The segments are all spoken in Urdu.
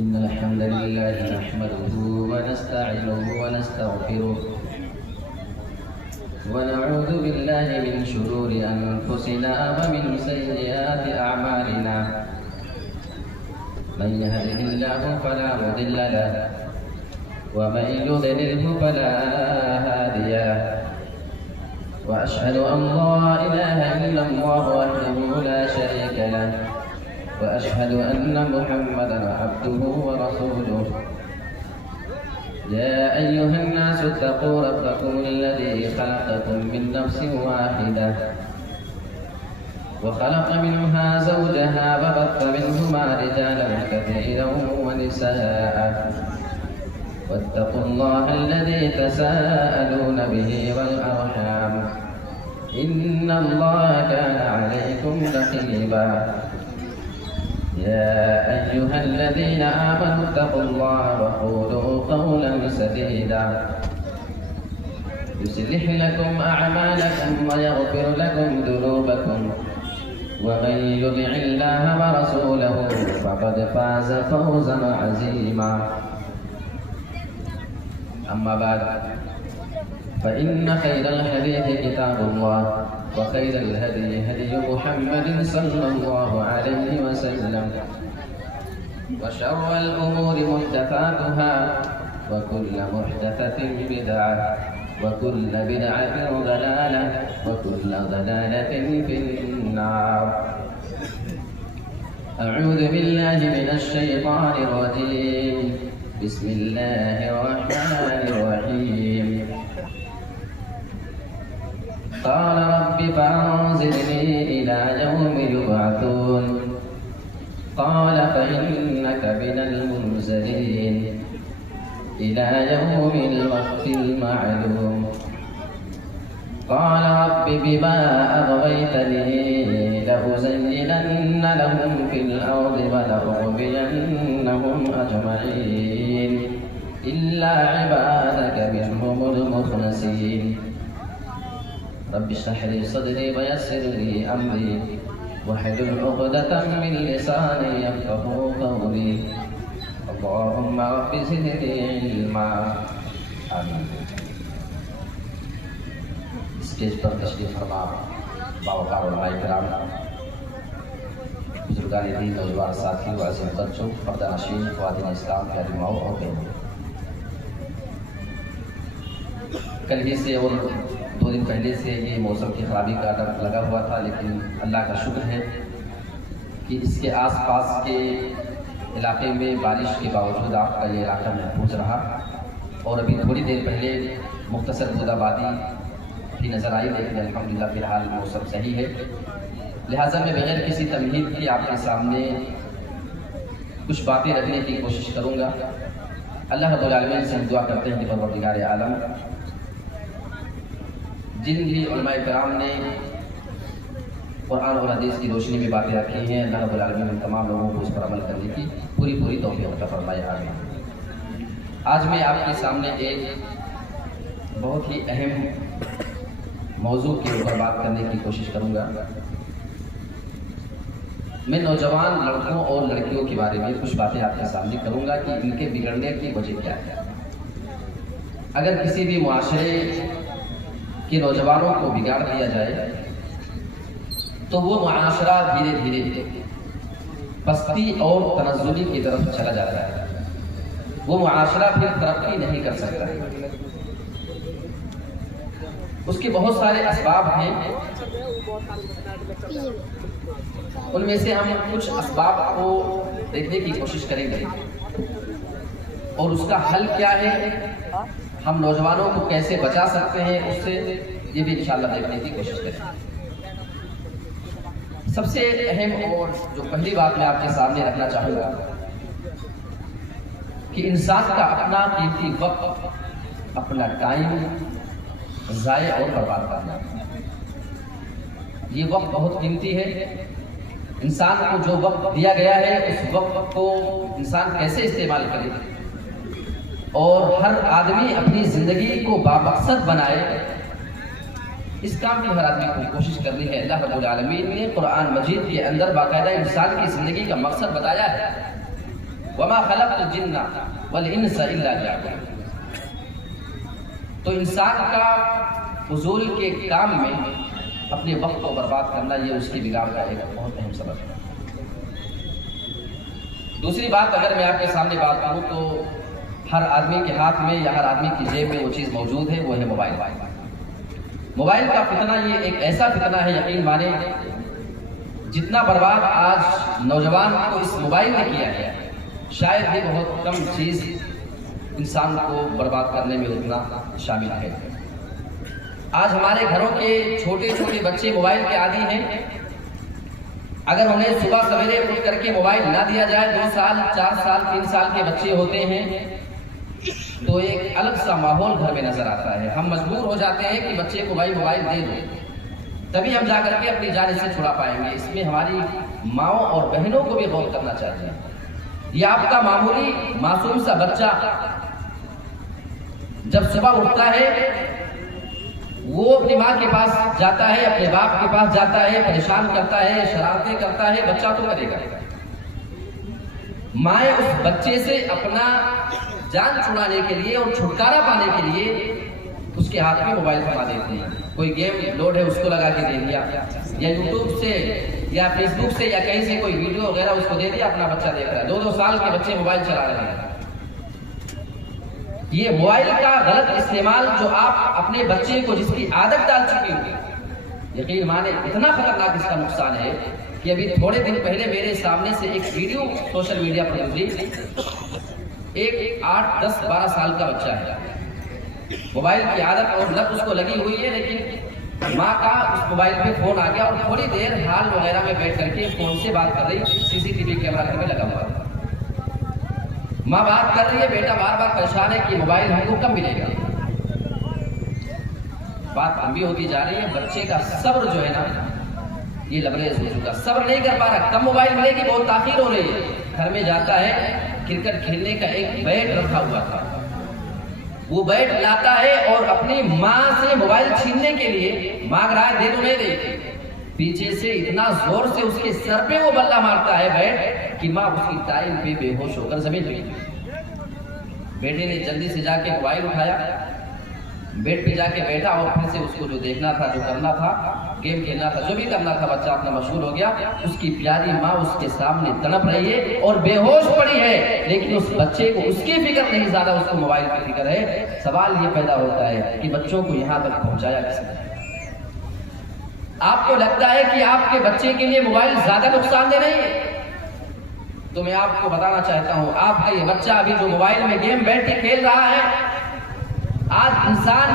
إن الحمد لله نحمده ونستعينه ونستغفره ونعوذ بالله من شرور أنفسنا ومن سيئات أعمالنا من يهده الله فلا مضل له ومن يضلله فلا هادي له وأشهد أن لا إله إلا الله وحده لا شريك له وأشهد أن محمدا عبده ورسوله يا أيها الناس اتقوا ربكم الذي خلقكم من نفس واحدة وخلق منها زوجها وبث منهما رجالا كثيرا ونساء واتقوا الله الذي تساءلون به والأرحام إن الله كان عليكم رقيبا يا أيها الذين آمنوا اتقوا الله وقولوا قولا سديدا يصلح لكم أعمالكم ويغفر لكم ذنوبكم ومن يطع الله ورسوله فقد فاز فوزا عظيما أما بعد فإن خير الحديث كتاب الله وخير الهدي هدي محمد صلى الله عليه وسلم وشر الأمور محدثاتها وكل محدثة بدعة وكل بدعة ضلالة وكل ضلالة في النار أعوذ بالله من الشيطان الرجيم بسم الله الرحمن الرحيم قال رب فأنظرني إلى يوم يبعثون قال فإنك من المنزلين إلى يوم الوقت المعلوم قال رب بما أغويتني لأزينن لهم في الأرض ولأغوينهم أجمعين إلا عبادك منهم المخلصين رب اشرح لي صدري ويسر لي أمري واحلل عقدة من لساني يفقهوا قولي اللهم رب زدني علما آمين. اسٹیج پر تشریف فرما باوقار علماء کرام، بزرگان دین، نوجوان ساتھی، عزیز بچوں، پردہ نشین، خواتین اسلام، پیاری ماؤں اور بہنوں، کل ہی سے اور 2 دن پہلے سے یہ موسم کی خرابی کا ڈر لگا ہوا تھا، لیکن اللہ کا شکر ہے کہ اس کے آس پاس کے علاقے میں بارش کے باوجود آپ کا یہ علاقہ محفوظ رہا، اور ابھی تھوڑی دیر پہلے مختصر بودا بادی بھی نظر آئی، لیکن الحمدللہ فی الحال موسم صحیح ہے. لہٰذا میں بغیر کسی تمہید کے آپ کے سامنے کچھ باتیں رکھنے کی کوشش کروں گا. اللہ رب العالمین سے ہم دعا کرتے ہیں کہ پروردگار عالم جن بھی علماء کرام نے قرآن اور حدیث کی روشنی میں باتیں رکھی ہیں، اللہ رب العالمین ہم تمام لوگوں کو اس پر عمل کرنے کی پوری توفیق عطا فرمائے. آمین. آج میں آپ کے سامنے ایک بہت ہی اہم موضوع کے اوپر بات کرنے کی کوشش کروں گا. میں نوجوان لڑکوں اور لڑکیوں کے بارے میں کچھ باتیں آپ کے سامنے کروں گا کہ ان کے بگڑنے کی وجہ کیا ہے. اگر کسی بھی معاشرے کے نوجوانوں کو بگاڑ دیا جائے تو وہ معاشرہ دھیرے دھیرے پستی اور تنزلی کی طرف چلا جاتا ہے. وہ معاشرہ پھر ترقی نہیں کر سکتا. اس کے بہت سارے اسباب ہیں، ان میں سے ہم کچھ اسباب کو دیکھنے کی کوشش کریں گے اور اس کا حل کیا ہے، ہم نوجوانوں کو کیسے بچا سکتے ہیں اس سے، یہ بھی انشاءاللہ دیکھنے کی کوشش کریں. سب سے اہم اور جو پہلی بات میں آپ کے سامنے رکھنا چاہوں گا کہ انسان کا اپنا قیمتی وقت، اپنا ٹائم ضائع اور برباد کرنا. یہ وقت بہت قیمتی ہے. انسان کو جو وقت دیا گیا ہے اس وقت کو انسان کیسے استعمال کرے اور ہر آدمی اپنی زندگی کو بامقصد بنائے، اس کام کی ہر آدمی کو کوشش کرنی ہے۔ اللہ رب العالمین نے قرآن مجید کے اندر باقاعدہ انسان کی زندگی کا مقصد بتایا ہے، وَمَا خَلَقْتُ الْجِنَّ وَالْإِنسَ إِلَّا لِيَعْبُدُونِ۔ تو انسان کا فضول کے کام میں اپنے وقت کو برباد کرنا، یہ اس کی بگاڑ کا ایک بہت اہم سبب ہے۔ دوسری بات اگر میں آپ کے سامنے بات کروں تو ہر آدمی کے ہاتھ میں یا ہر آدمی کی جیب میں وہ چیز موجود ہے، وہ ہے موبائل۔ موبائل کا فتنہ یہ ایک ایسا فتنہ ہے، یقین مانے جتنا برباد آج نوجوان کو اس موبائل نے کیا ہے، شاید یہ بہت کم چیز انسان کو برباد کرنے میں اتنا شامل ہے۔ آج ہمارے گھروں کے چھوٹے چھوٹے بچے موبائل کے عادی ہیں۔ اگر انہیں صبح سویرے اٹھ کر کے موبائل نہ دیا جائے، 2 سال 4 سال 3 سال کے بچے ہوتے ہیں، تو ایک الگ سا ماحول گھر میں نظر آتا ہے۔ ہم مجبور ہو جاتے ہیں کہ بچے کو موبائل دے دو، تبھی ہم جا کر کے اپنی جان سے چھڑا پائیں گے۔ اس میں ہماری ماؤں اور بہنوں کو بھی غور کرنا چاہیے۔ یہ آپ کا معمولی معصوم سا بچہ جب صبح اٹھتا ہے، وہ اپنی ماں کے پاس جاتا ہے، اپنے باپ کے پاس جاتا ہے، پریشان کرتا ہے، شرارتیں کرتا ہے، بچہ تو کرے گا۔ مائیں اس بچے سے اپنا جان چھڑانے کے لیے اور چھٹکارا پانے کے لیے اس کے ہاتھ میں موبائل تھما دیتے ہیں۔ کوئی گیم لوڈ ہے، اس کو لگا کے دے دیا، یا یوٹیوب سے یا فیس بک سے یا کہیں سے کوئی ویڈیو وغیرہ اس کو دے دیا، اپنا بچہ دیکھ رہا ہے۔ 2 سال کے بچے موبائل چلا رہے ہیں۔ یہ موبائل کا غلط استعمال جو آپ اپنے بچے کو جس کی عادت ڈال چکی ہوگی، یقین مانے اتنا خطرناک اس کا نقصان ہے کہ ابھی تھوڑے دن پہلے میرے سامنے سے ایک ویڈیو سوشل میڈیا پر گزری۔ ایک 8 10 12 سال کا بچہ ہے، موبائل کی عادت اور لت اس کو لگی ہوئی ہے، لیکن ماں کا اس موبائل پہ فون آ گیا اور تھوڑی دیر ہال وغیرہ میں بیٹھ کر کے فون سے بات کر رہی، CCTV کیمرہ گھر میں لگا ہوا تھا۔ ماں بات کر رہی ہے، بیٹا بار بار پریشان ہے کہ موبائل ہم کو کب ملے گا۔ بات لمبی ہوتی جا رہی ہے، بچے کا صبر جو ہے نا یہ لبریز ہو چکا، صبر نہیں کر پا رہا، کب موبائل ملے گی، بہت تاخیر ہو رہی ہے۔ گھر میں جاتا ہے، کرکٹ کھیلنے کا ایک بیٹ رکھا ہوا تھا، وہ بیٹ لاتا ہے اور اپنی ماں سے موبائل چھیننے کے لیے مانگ رہا ہے، دے تو نہیں دے، پیچھے سے اتنا زور سے اس کے سر پہ وہ بلہ مارتا ہے بیٹ کہ ماں اس کی ٹائم پہ بے ہوش ہو کر زمین پہ گری۔ بیٹے نے جلدی سے جا کے موبائل اٹھایا، بیٹ پہ جا کے بیٹھا اور پھر سے اس کو جو دیکھنا تھا، جو کرنا تھا، گیم کھیلنا تھا، جو بھی کرنا تھا، بچہ اپنا مشغول ہو گیا۔ اس کی پیاری ماں اس کے سامنے تڑپ رہی ہے اور بے ہوش پڑی ہے، لیکن اس بچے کو اس کی فکر نہیں، زیادہ اس کو موبائل کی فکر ہے۔ سوال یہ پیدا ہوتا ہے کہ بچوں کو یہاں تک پہنچایا کس نے؟ آپ کو لگتا ہے کہ آپ کے بچے کے لیے موبائل زیادہ نقصان دہ نہیں ہے؟ تو میں آپ کو بتانا چاہتا ہوں، آپ کا یہ بچہ ابھی جو موبائل میں گیم بیٹھ کے کھیل رہا ہے، آج انسان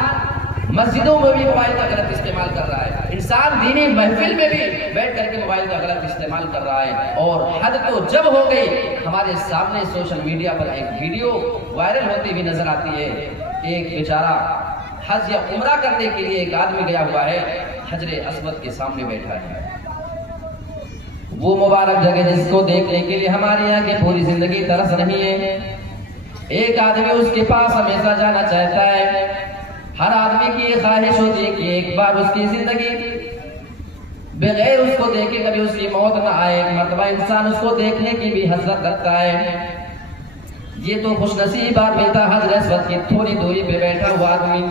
مسجدوں میں بھی موبائل کا غلط استعمال کر رہا ہے، انسان دینی محفل میں بھی بیٹھ کر کے موبائل کا غلط استعمال کر رہا ہے۔ اور حد تو جب ہو گئی، ہمارے سامنے سوشل میڈیا پر ایک ویڈیو وائرل ہوتی ہوئی نظر آتی ہے، ایک بیچارہ حج یا عمرہ کرنے کے لیے ایک آدمی گیا ہوا ہے، حجر اسود کے سامنے بیٹھا ہے، وہ مبارک جگہ جس کو دیکھنے کے لیے ہمارے یہاں کی پوری زندگی ترس رہی ہے۔ ایک آدمی اس کے پاس ہمیشہ جانا چاہتا ہے، ہر آدمی کی یہ خواہش ہوتی ہے کہ ایک بار اس کی زندگی بغیر اس کو دیکھے کبھی اس کی موت نہ آئے۔ ایک مرتبہ انسان اس کو دیکھنے کی بھی حسرت کرتا ہے۔ یہ تو خوش نصیب آدمی تھا، حجر اسود کی تھوڑی دوری پہ بیٹھا ہوا آدمی،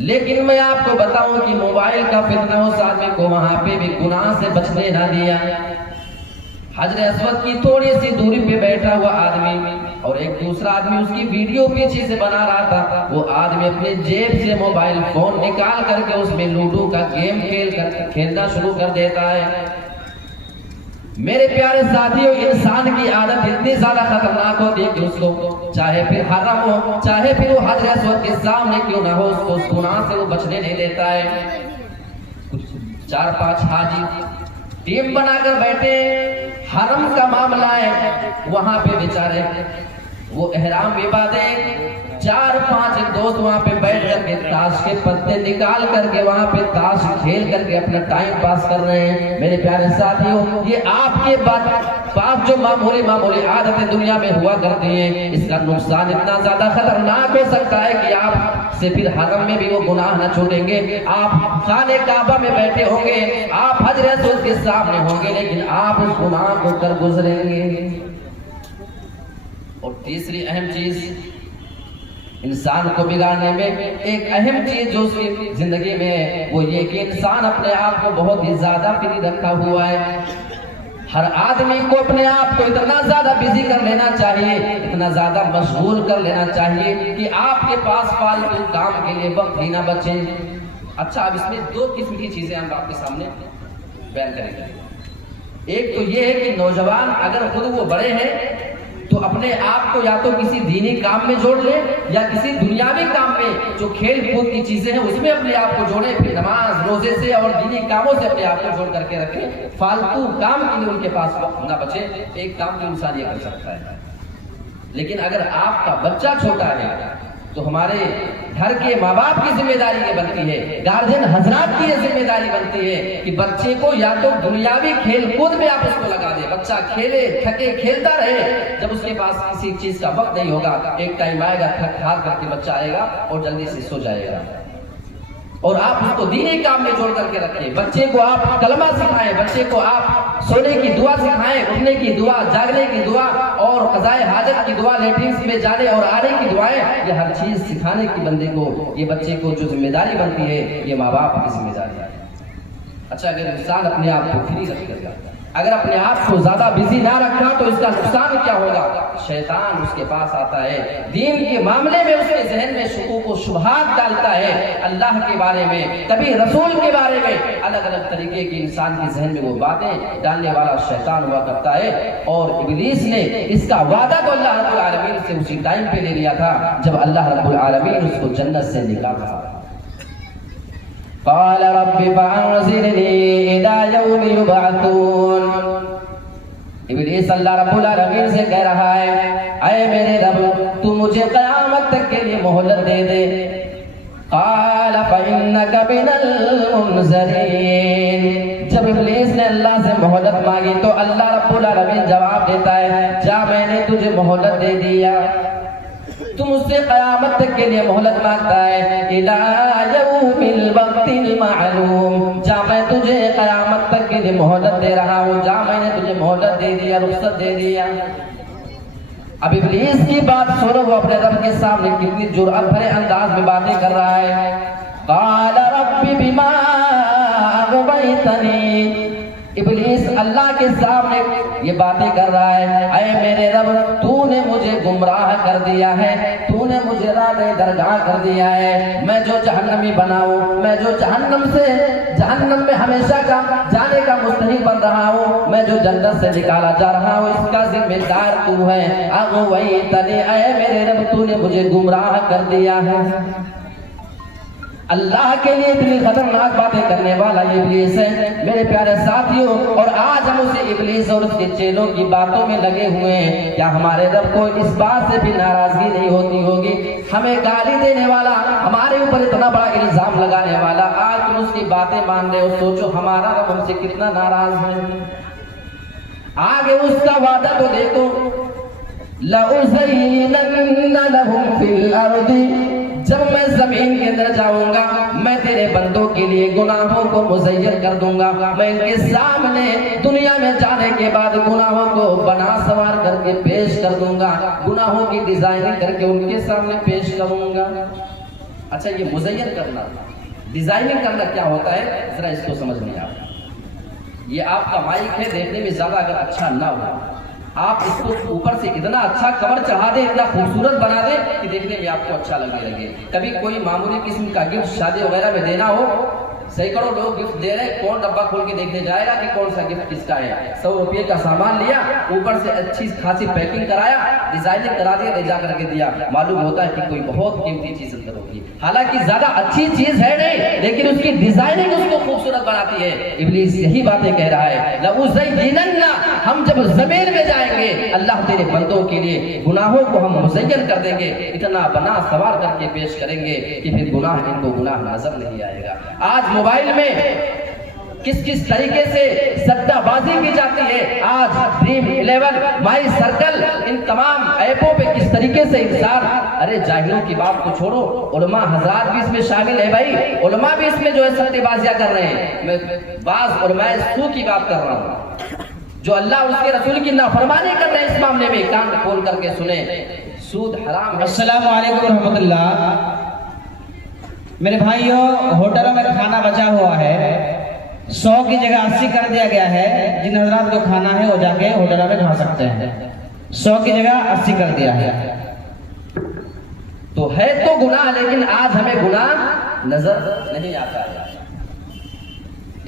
لیکن میں آپ کو بتاؤں کہ موبائل کا فتنہ اس آدمی کو وہاں پہ بھی گناہ سے بچنے نہ دیا۔ حجر اسود کی تھوڑی سی دوری پہ بیٹھا ہوا آدمی اور ایک دوسرا آدمی اس کی ویڈیو پیچھے سے بنا رہا تھا، وہ آدمی اپنے جیب سے موبائل فون نکال کر کے اس میں لوڈو کا گیم کھیلنا شروع کر دیتا ہے۔ میرے پیارے ساتھیوں، انسان کی عادت اتنی زیادہ خطرناک ہوتی ہے کہ اس کو چاہے پھر حرم ہو، چاہے پھر وہ حجر اسود کے سامنے کیوں نہ ہو، اس کو اس گناہ سے وہ بچنے نہیں دیتا ہے۔ 4-5 حاجی ٹیم بنا کر بیٹھے، حرم کا معاملہ ہے، وہاں پہ بیچارے وہ احرام بھی باندھے، 4-5 دوست وہاں پہ بیٹھ کر کے تاش کے پتے نکال کر کے وہاں پہ تاش کھیل کر کے اپنا ٹائم پاس کر رہے ہیں۔ میرے پیارے ساتھیوں، یہ آپ کے پاس جو معمولی عادتیں دنیا میں ہوا کرتی ہیں، اس کا نقصان اتنا زیادہ خطرناک ہو سکتا ہے کہ آپ سے پھر حرم میں بھی وہ گناہ نہ چھوٹیں گے۔ آپ خانہ کعبہ میں بیٹھے ہوں گے، آپ حجر اسود کے سامنے ہوں گے، لیکن آپ اس گناہ کو کر گزریں گے۔ اور تیسری اہم چیز انسان کو بگاڑنے میں ایک اہم چیز جو اس کی زندگی میں ہے، وہ یہ کہ انسان اپنے آپ کو بہت ہی زیادہ فری رکھا ہوا ہے۔ ہر آدمی کو اپنے آپ کو اتنا زیادہ بزی کر لینا چاہیے، اتنا زیادہ مشغول کر لینا چاہیے کہ آپ کے پاس فالتو کام کے لیے وقت ہی نہ بچے۔ اچھا، اب اس میں 2 قسم کی چیزیں ہم آپ کے سامنے بیان کریں گے۔ ایک تو یہ ہے کہ نوجوان اگر خود وہ بڑے ہیں تو اپنے آپ کو یا تو کسی دینی کام میں جوڑ لے یا کسی دنیاوی کام میں جو کھیل کود کی چیزیں ہیں اس میں اپنے آپ کو جوڑیں، پھر نماز روزے سے اور دینی کاموں سے اپنے آپ کو جوڑ کر کے رکھیں۔ فالتو کام کے لیے ان کے پاس وقت نہ بچے۔ ایک کام تو انسان یہ کر سکتا ہے، لیکن اگر آپ کا بچہ چھوٹا ہے تو ہمارے گھر کے ماں باپ کی ذمہ داری یہ بنتی ہے، گارجین حضرات کی یہ ذمہ داری بنتی ہے کہ بچے کو یا تو دنیاوی کھیل کود میں آپ اس کو لگا دیں، بچہ کھیلے تھکے کھیلتا رہے، جب اس کے پاس کسی چیز کا وقت نہیں ہوگا ایک ٹائم آئے گا تھک ہار کر کے بچہ آئے گا اور جلدی سے سو جائے گا۔ اور آپ اس کو دینی کام میں جوڑ کر کے رکھیں، بچے کو آپ کلمہ سکھائیں، بچے کو آپ سونے کی دعا سکھائیں، اٹھنے کی دعا، جاگنے کی دعا اور قضائے حاجت کی دعا، لیٹرنس میں جانے اور آنے کی دعائیں، یہ ہر چیز سکھانے کی بندے کو، یہ بچے کو جو ذمہ داری بنتی ہے یہ ماں باپ کی ذمہ داری ہے۔ اچھا، اگر انسان اپنے آپ کو فری رکھے گا، اگر اپنے آپ کو زیادہ بزی نہ رکھا تو اس کا نقصان کیا ہوگا؟ شیطان اس کے پاس آتا ہے، دین کے معاملے میں اس کے ذہن میں شکوک و شبہات ڈالتا ہے، اللہ کے بارے میں، کبھی رسول کے بارے میں، الگ الگ طریقے کی انسان کے ذہن میں وہ باتیں ڈالنے والا شیطان ہوا کرتا ہے۔ اور ابلیس نے اس کا وعدہ تو اللہ رب العالمین سے اسی ٹائم پہ لے لیا تھا جب اللہ رب العالمین اس کو جنت سے نکالا۔ قال رب فانظرنی الی یوم یبعثون۔ ابلیس اللہ رب العالمین سے کہہ رہا ہے، اے میرے رب تو مجھے قیامت تک کے لیے مہلت دے دے۔ قال فإنک من المنظرین۔ جب ابلیس نے اللہ سے مہلت مانگی تو اللہ رب العالمین جواب دیتا ہے، جا میں نے تجھے مہلت دے دیا، تو مجھ سے قیامت تک کے لیے مہلت مانگتا ہے، الی یوم الوقت المعلوم، جا میں تجھے قیامت تک کے لیے مہلت دے رہا ہوں، جا میں نے تجھے مہلت دے دیا، رخصت دے دیا۔ اب ابلیس کی بات سنو، وہ اپنے رب کے سامنے کتنی جرأت بھرے انداز میں باتیں کر رہا ہے۔ قال رب بما اغویتنی۔ ابلیس اللہ کے سامنے یہ باتیں کر رہا ہے، اے میرے رب تو نے مجھے گمراہ کر دیا ہے، تو نے مجھے راہ درگاہ کر دیا ہے، میں جو جہنمی بناؤں، میں جو جہنم میں ہمیشہ کا جانے کا مستحق بن رہا ہوں، میں جو جنت سے نکالا جا رہا ہوں اس کا ذمہ دار تو ہے۔ اغویتنی، اے میرے رب تو نے مجھے گمراہ کر دیا ہے۔ اللہ کے لیے اتنی خطرناک باتیں کرنے والا یہ ابلیس ہے میرے پیارے ساتھیوں، اور آج ہم اسے ابلیس اور اس کے چیلوں کی باتوں میں لگے ہوئے ہیں۔ کیا ہمارے رب کو اس بات سے بھی ناراضگی نہیں ہوتی ہوگی؟ ہمیں گالی دینے والا، ہمارے اوپر اتنا بڑا الزام لگانے والا، آج تم اس کی باتیں مان رہے ہو، سوچو ہمارا رب ہم سے کتنا ناراض ہے۔ آگے اس کا وعدہ تو دیکھو، لَأُزَيِّنَنَّ لَهُمْ فِي الْأَرْضِ، جب میں زمین کے اندر جاؤں گا میں تیرے بندوں کے لیے گناہوں کو مزین کر دوں گا، میں ان کے سامنے دنیا میں جانے کے بعد گناہوں کو بنا سوار کر کے پیش کر دوں گا، گناہوں کی ڈیزائننگ کر کے ان کے سامنے پیش کروں گا۔ اچھا، یہ مزین کرنا، ڈیزائننگ کرنا کیا ہوتا ہے ذرا اس کو سمجھ نہیں آتا۔ یہ آپ کا مائک ہے، دیکھنے میں زیادہ اگر اچھا نہ ہو، آپ اس کو اوپر سے اتنا اچھا کور چڑھا دیں، اتنا خوبصورت بنا دیں کہ دیکھنے میں آپ کو اچھا لگنے لگے۔ کبھی کوئی معمولی قسم کا گفٹ شادی وغیرہ میں دینا ہو، سینکڑوں لوگ گفٹ دے رہے ہیں، کون ڈبہ کھول کے دیکھنے جائے گا کہ کون سا گفٹ کس کا ہے؟ 100 روپے کا سامان لیا، اوپر سے اچھی خاصی پیکنگ کرایا، ڈیزائننگ کرا دیا، لے جا کر کے دیا، معلوم ہوتا ہے کہ کوئی بہت قیمتی چیز اندر ہوگی، حالانکہ زیادہ اچھی چیز ہے نہیں، لیکن اس کی ڈیزائننگ اس کو خوبصورت بناتی ہے۔ ابلیس یہی باتیں کہہ رہا ہے، لَأُزَيِّنَنَّ ہم جب زمین میں جائیں گے اللہ تیرے بندوں کے لیے گناہوں کو ہم مزین کر دیں گے، اتنا بنا سوار کر کے پیش کریں گے کہ پھر گناہ ان کو گناہ نظر نہیں آئے گا۔ آج موبائل میں کس کس طریقے سے سٹہ بازی کی جاتی ہے، آج ڈریم 11 مائی سرکل، ان تمام ایپوں پہ کس طریقے سے انسان، ارے جاہلوں کی بات کو چھوڑو، علماء حضرات بھی اس میں شامل ہے بھائی، علماء بھی اس میں جو ہے سٹے بازیاں کر رہے ہیں۔ میں بعض علماء سو کی بات کر رہا ہوں جو اللہ اور اس کے رسول کی نافرمانی کر رہے ہیں، اس معاملے میں کان کھول کر کے سنیں، سود حرام ہے۔ السلام علیکم ورحمۃ اللہ۔ میرے بھائیوں، ہوٹلوں میں کھانا بچا ہوا ہے، 100 کی جگہ 80 کر دیا گیا ہے۔ جن حضرات کو کھانا ہے وہ جا کے ہوٹلوں میں کھا سکتے ہیں، 100 کی جگہ 80 کر دیا ہے۔ تو ہے تو گناہ، لیکن آج ہمیں گناہ نظر نہیں آتا ہے۔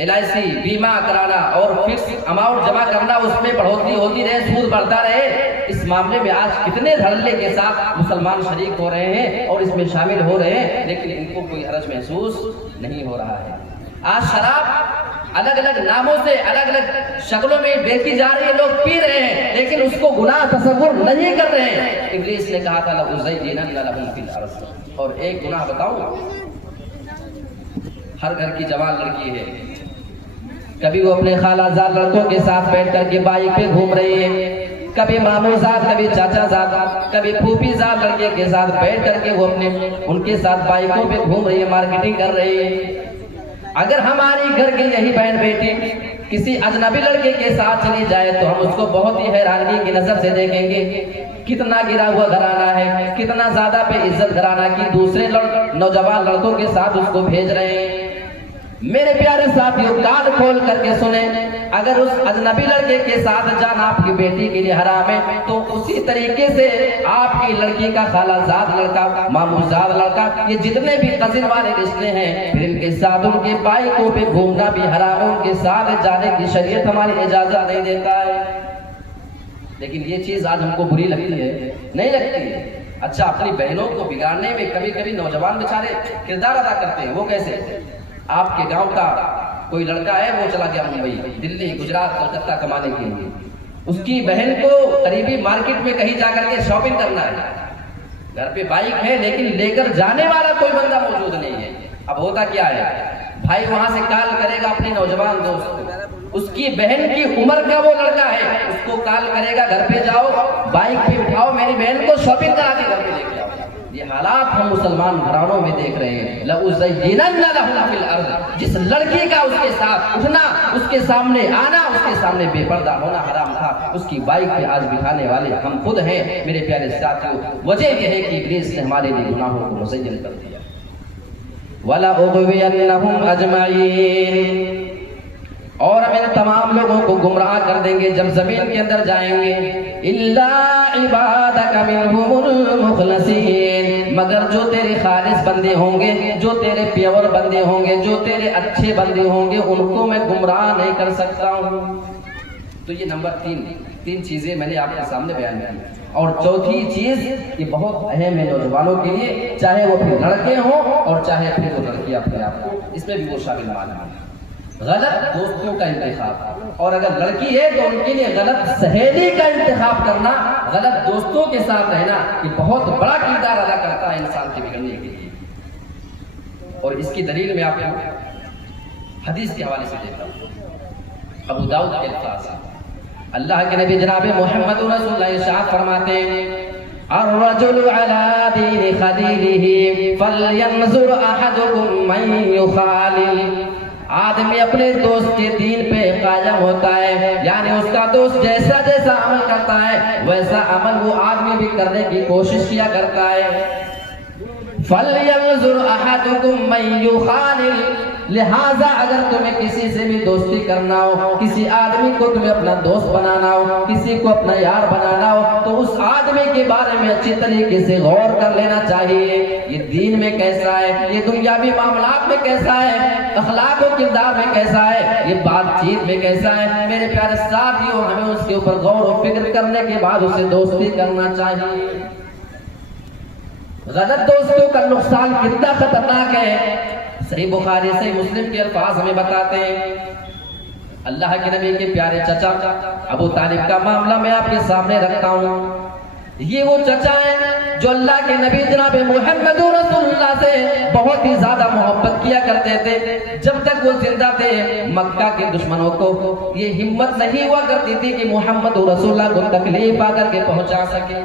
LIC بیمہ کرانا اور فکس اماؤنٹ جمع کرنا، اس میں بڑھوتری ہوتی رہے، سود بڑھتا رہے، اس معاملے میں آج کتنے دھڑلے کے ساتھ مسلمان شریک ہو رہے ہیں اور اس میں شامل ہو رہے ہیں، لیکن ان کو کوئی حرج محسوس نہیں ہو رہا ہے۔ آج شراب الگ الگ ناموں سے الگ الگ شکلوں میں بیچی جا رہی ہے، لوگ پی رہے ہیں، لیکن اس کو گناہ تصور نہیں کر رہے ہیں۔ ابلیس نے کہا تھا لَأُزَيِّنَنَّ لَهُمْ فِي الْأَرْضِ، اور ایک گناہ بتاؤں، ہر گھر کی جوان لڑکی ہے، کبھی وہ اپنے خالہ زاد لڑکوں کے ساتھ بیٹھ کر کے بائک پہ گھوم رہی ہے، کبھی ماموں زاد، کبھی چاچا زاد، کبھی پھوپھی زاد لڑکے کے ساتھ بیٹھ کر کے وہ اپنے ان کے ساتھ بائکوں پہ گھوم رہی ہے، مارکیٹنگ کر رہی ہے۔ اگر ہماری گھر کی یہی بہن بیٹی کسی اجنبی لڑکے کے ساتھ چلی جائے تو ہم اس کو بہت ہی حیرانی کی نظر سے دیکھیں گے، کتنا گرا ہوا گھرانہ ہے، کتنا زیادہ بے عزت گھرانہ کی دوسرے نوجوان لڑکوں کے ساتھ اس کو بھیج رہے ہیں۔ میرے پیارے ساتھیوں، کان کھول کر کے سنیں، اگر اس اجنبی لڑکے کے ساتھ جانا آپ کی بیٹی کے لیے حرام ہے تو اسی طریقے سے آپ کی لڑکی کا خالہ زاد لڑکا، ماموں زاد لڑکا، یہ جتنے بھی قزل والے رشتے ہیں، پھر ان کے ساتھ ان کے بائکوں پہ گھومنا بھی حرام ہے، ان کے ساتھ جانے کی شریعت ہماری اجازت نہیں دیتا ہے۔ لیکن یہ چیز آج ہم کو بری لگتی ہے، نہیں لگتی ہے۔ اچھا، اپنی بہنوں کو بگاڑنے میں کبھی کبھی نوجوان بیچارے کردار ادا کرتے ہیں، وہ کیسے؟ آپ کے گاؤں کا کوئی لڑکا ہے، وہ چلا گیا ممبئی، دلی، گجرات، کلکتہ کمانے کے لیے، اس کی بہن کو قریبی مارکیٹ میں کہیں جا کر کے شاپنگ کرنا ہے، گھر پہ بائک ہے لیکن لے کر جانے والا کوئی بندہ موجود نہیں ہے۔ اب ہوتا کیا ہے، بھائی وہاں سے کال کرے گا اپنے نوجوان دوست، اس کی بہن کی عمر کا وہ لڑکا ہے، اس کو کال کرے گا گھر پہ جاؤ، بائک پہ اٹھاؤ، میری بہن کو شاپنگ کرا کے گھر پہ لے کے آؤ۔ یہ حالات ہم مسلمان گھرانوں میں دیکھ رہے ہیں۔ لَأُزَيِّنَنَّ لَهُمْ فِي الْأَرْضِ، جس لڑکی کا اس کے ساتھ اٹھنا، اس کے سامنے آنا، اس کے سامنے بے پردہ ہونا حرام تھا، اس کی بائک پہ آج بٹھانے والے ہم خود ہیں۔ میرے پیارے ساتھیوں، وجہ یہ ہے کہ ابلیس نے ہمارے لیے گناہوں کو مزین کر دیا۔ وَلَأُغْوِيَنَّهُمْ أَجْمَعِينَ، اور ہم ان تمام لوگوں کو گمراہ کر دیں گے جب زمین کے اندر جائیں گے۔ إِلَّا عِبَادَكَ مِنْهُمُ الْمُخْلَصِينَ، مگر جو تیرے خالص بندے ہوں گے، جو تیرے پیور بندے ہوں گے، جو تیرے اچھے بندے ہوں گے، ان کو میں گمراہ نہیں کر سکتا ہوں۔ تو یہ نمبر تین چیزیں میں نے آپ کے سامنے بیان کی۔ اور چوتھی چیز یہ بہت اہم ہے نوجوانوں کے لیے، چاہے وہ پھر لڑکے ہوں اور چاہے پھر وہ لڑکی اپنے آپ کو، اس میں بھی وہ شامل مانا ہے، غلط دوستوں کا انتخاب۔ اور اگر لڑکی ہے تو ان کے لیے غلط سہیلی کا انتخاب کرنا، غلط دوستوں کے ساتھ رہنا، یہ بہت بڑا کردار ادا کرتا ہے انسان کے بگڑنے کے لیے۔ اور اس کی دلیل میں آپ کو حدیث کے حوالے سے دیتا ہوں، ابو داؤد کے الفاظ، اللہ کے نبی جناب محمد رسول اللہ ارشاد فرماتے ہیں، الرجل على دين خليله فلينظر احدكم من يخالل، آدمی اپنے دوست کے دین پہ قائم ہوتا ہے، یعنی اس کا دوست جیسا جیسا عمل کرتا ہے ویسا عمل وہ آدمی بھی کرنے کی کوشش کیا کرتا ہے۔ فَلْيَنْظُرْ أَحَدُكُمْ مَنْ يُخَالِلْ، لہٰذا اگر تمہیں کسی سے بھی دوستی کرنا ہو، کسی آدمی کو تمہیں اپنا دوست بنانا ہو، کسی کو اپنا یار بنانا ہو، تو اس آدمی کے بارے میں اچھی طریقے سے غور کر لینا چاہیے، یہ دین میں کیسا ہے، یہ دنیاوی معاملات میں کیسا ہے، اخلاق و کردار میں کیسا ہے، یہ بات چیت میں کیسا ہے۔ میرے پیارے ساتھیوں، ہمیں اس کے اوپر غور و فکر کرنے کے بعد اسے دوستی کرنا چاہیے۔ غلط دوستوں کا نقصان کتنا خطرناک ہے، صحیح بخاری صحیح مسلم کے الفاظ ہمیں بتاتے ہیں، اللہ کے نبی کے پیارے چچا ابو طالب کا معاملہ میں آپ کے سامنے رکھتا ہوں. یہ وہ چچا ہیں جو اللہ کے نبی جناب محمد رسول اللہ سے بہت ہی زیادہ محبت کیا کرتے تھے. جب تک وہ زندہ تھے مکہ کے دشمنوں کو یہ ہمت نہیں ہوا کرتی تھی کہ محمد رسول اللہ کو تکلیف آ کر کے پہنچا سکے.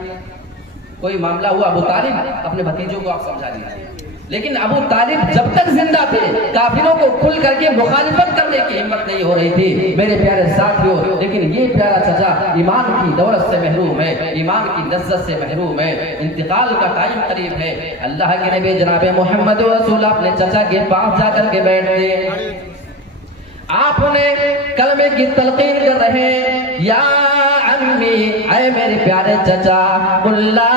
کوئی معاملہ ہوا ابو طالب اپنے بھتیجوں کو آپ سمجھا دیجیے. لیکن ابو طالب جب تک زندہ تھے کافروں کو کھل کر کے مخالفت کرنے کی ہمت نہیں ہو رہی تھی میرے پیارے ساتھیوں. لیکن یہ پیارا چچا ایمان کی دولت سے محروم ہے, ایمان کی لذت سے محروم ہے, انتقال کا ٹائم قریب ہے. اللہ کے نبی جناب محمد رسول اللہ اپنے چچا کے پاس جا کر کے بیٹھتے. آپ انہیں کلمے کی تلقین کر رہے ہیں. یا عمی, اے میرے پیارے چچا, لا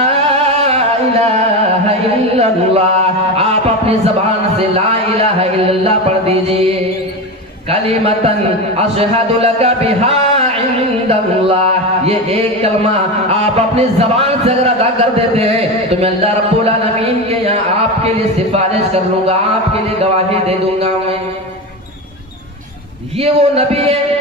الہ الا اللہ, آپ اپنی زبان سے لا الہ الا اللہ پڑھ دیجئے. کلمتن اشہد لک بہا عند اللہ, یہ ایک کلمہ آپ اپنی زبان سے اگر ادا کر دیتے ہیں تو میں اللہ رب العالمین کے یہاں آپ کے لیے سفارش کر لوں گا, آپ کے لیے گواہی دے دوں گا میں. یہ وہ نبی ہے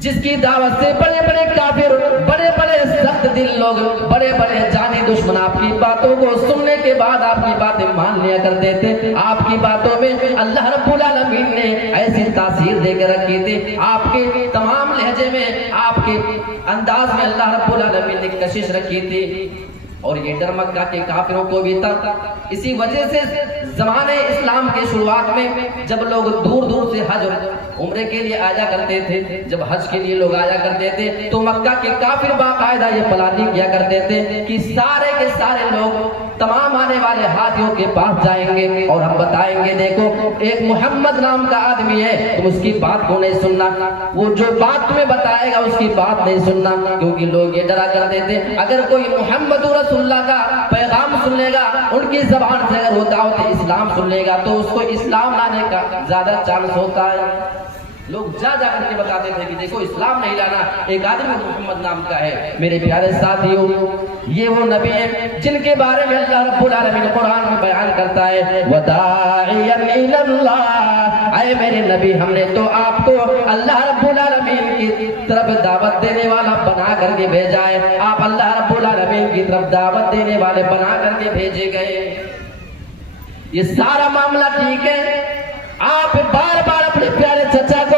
جس کی دعوت سے بڑے بڑے کافر, بڑے بڑے سخت دل لوگ, بڑے بڑے جانی دشمن آپ کی باتوں کو سننے کے بعد آپ کی باتیں مان لیا کرتے تھے. آپ کی باتوں میں اللہ رب العالمین نے ایسی تاثیر دے کے رکھی تھی, آپ کے تمام لہجے میں, آپ کے انداز میں اللہ رب العالمین نے کشش رکھی تھی. اور یہ ڈر مکہ کے کافروں کو بھی تھا. اسی وجہ سے زمانے اسلام کے شروعات میں جب لوگ دور دور سے حج عمرے کے لیے آیا کرتے تھے, جب حج کے لیے لوگ آیا کرتے تھے تو مکہ کے کافر باقاعدہ یہ پلاننگ کیا کرتے تھے کہ سارے کے سارے لوگ تمام آنے والے حاجیوں کے پاس جائیں گے اور ہم بتائیں گے دیکھو ایک محمد نام کا آدمی ہے, تم اس کی بات کو نہیں سننا, وہ جو بات تمہیں بتائے گا اس کی بات نہیں سننا. کیونکہ لوگ یہ ڈرا کرتے تھے اگر کوئی محمد رسول اللہ کا پیغام سن لے گا, ان کی زبان سے اگر وہ دعوت اسلام سن لے گا تو اس کو اسلام لانے کا زیادہ چانس ہوتا ہے. لوگ جا جا کر کے بتاتے تھے کہ دیکھو اسلام نہیں لانا, ایک آدمی محمد نام کا ہے. میرے پیارے ساتھیوں, یہ وہ نبی ہیں جن کے بارے میں اللہ رب العالمین قرآن میں بیان کرتا ہے وَدَاعِيًا إِلَى اللَّهِ, اے میرے نبی ہم نے تو آپ کو اللہ رب العالمین کی طرف دعوت دینے والا بنا کر کے بھیجا ہے. آپ اللہ رب العالمین کی طرف دعوت دینے والے بنا کر کے بھیجے گئے. یہ سارا معاملہ ٹھیک ہے. آپ بار بار اپنے پیارے چچا کو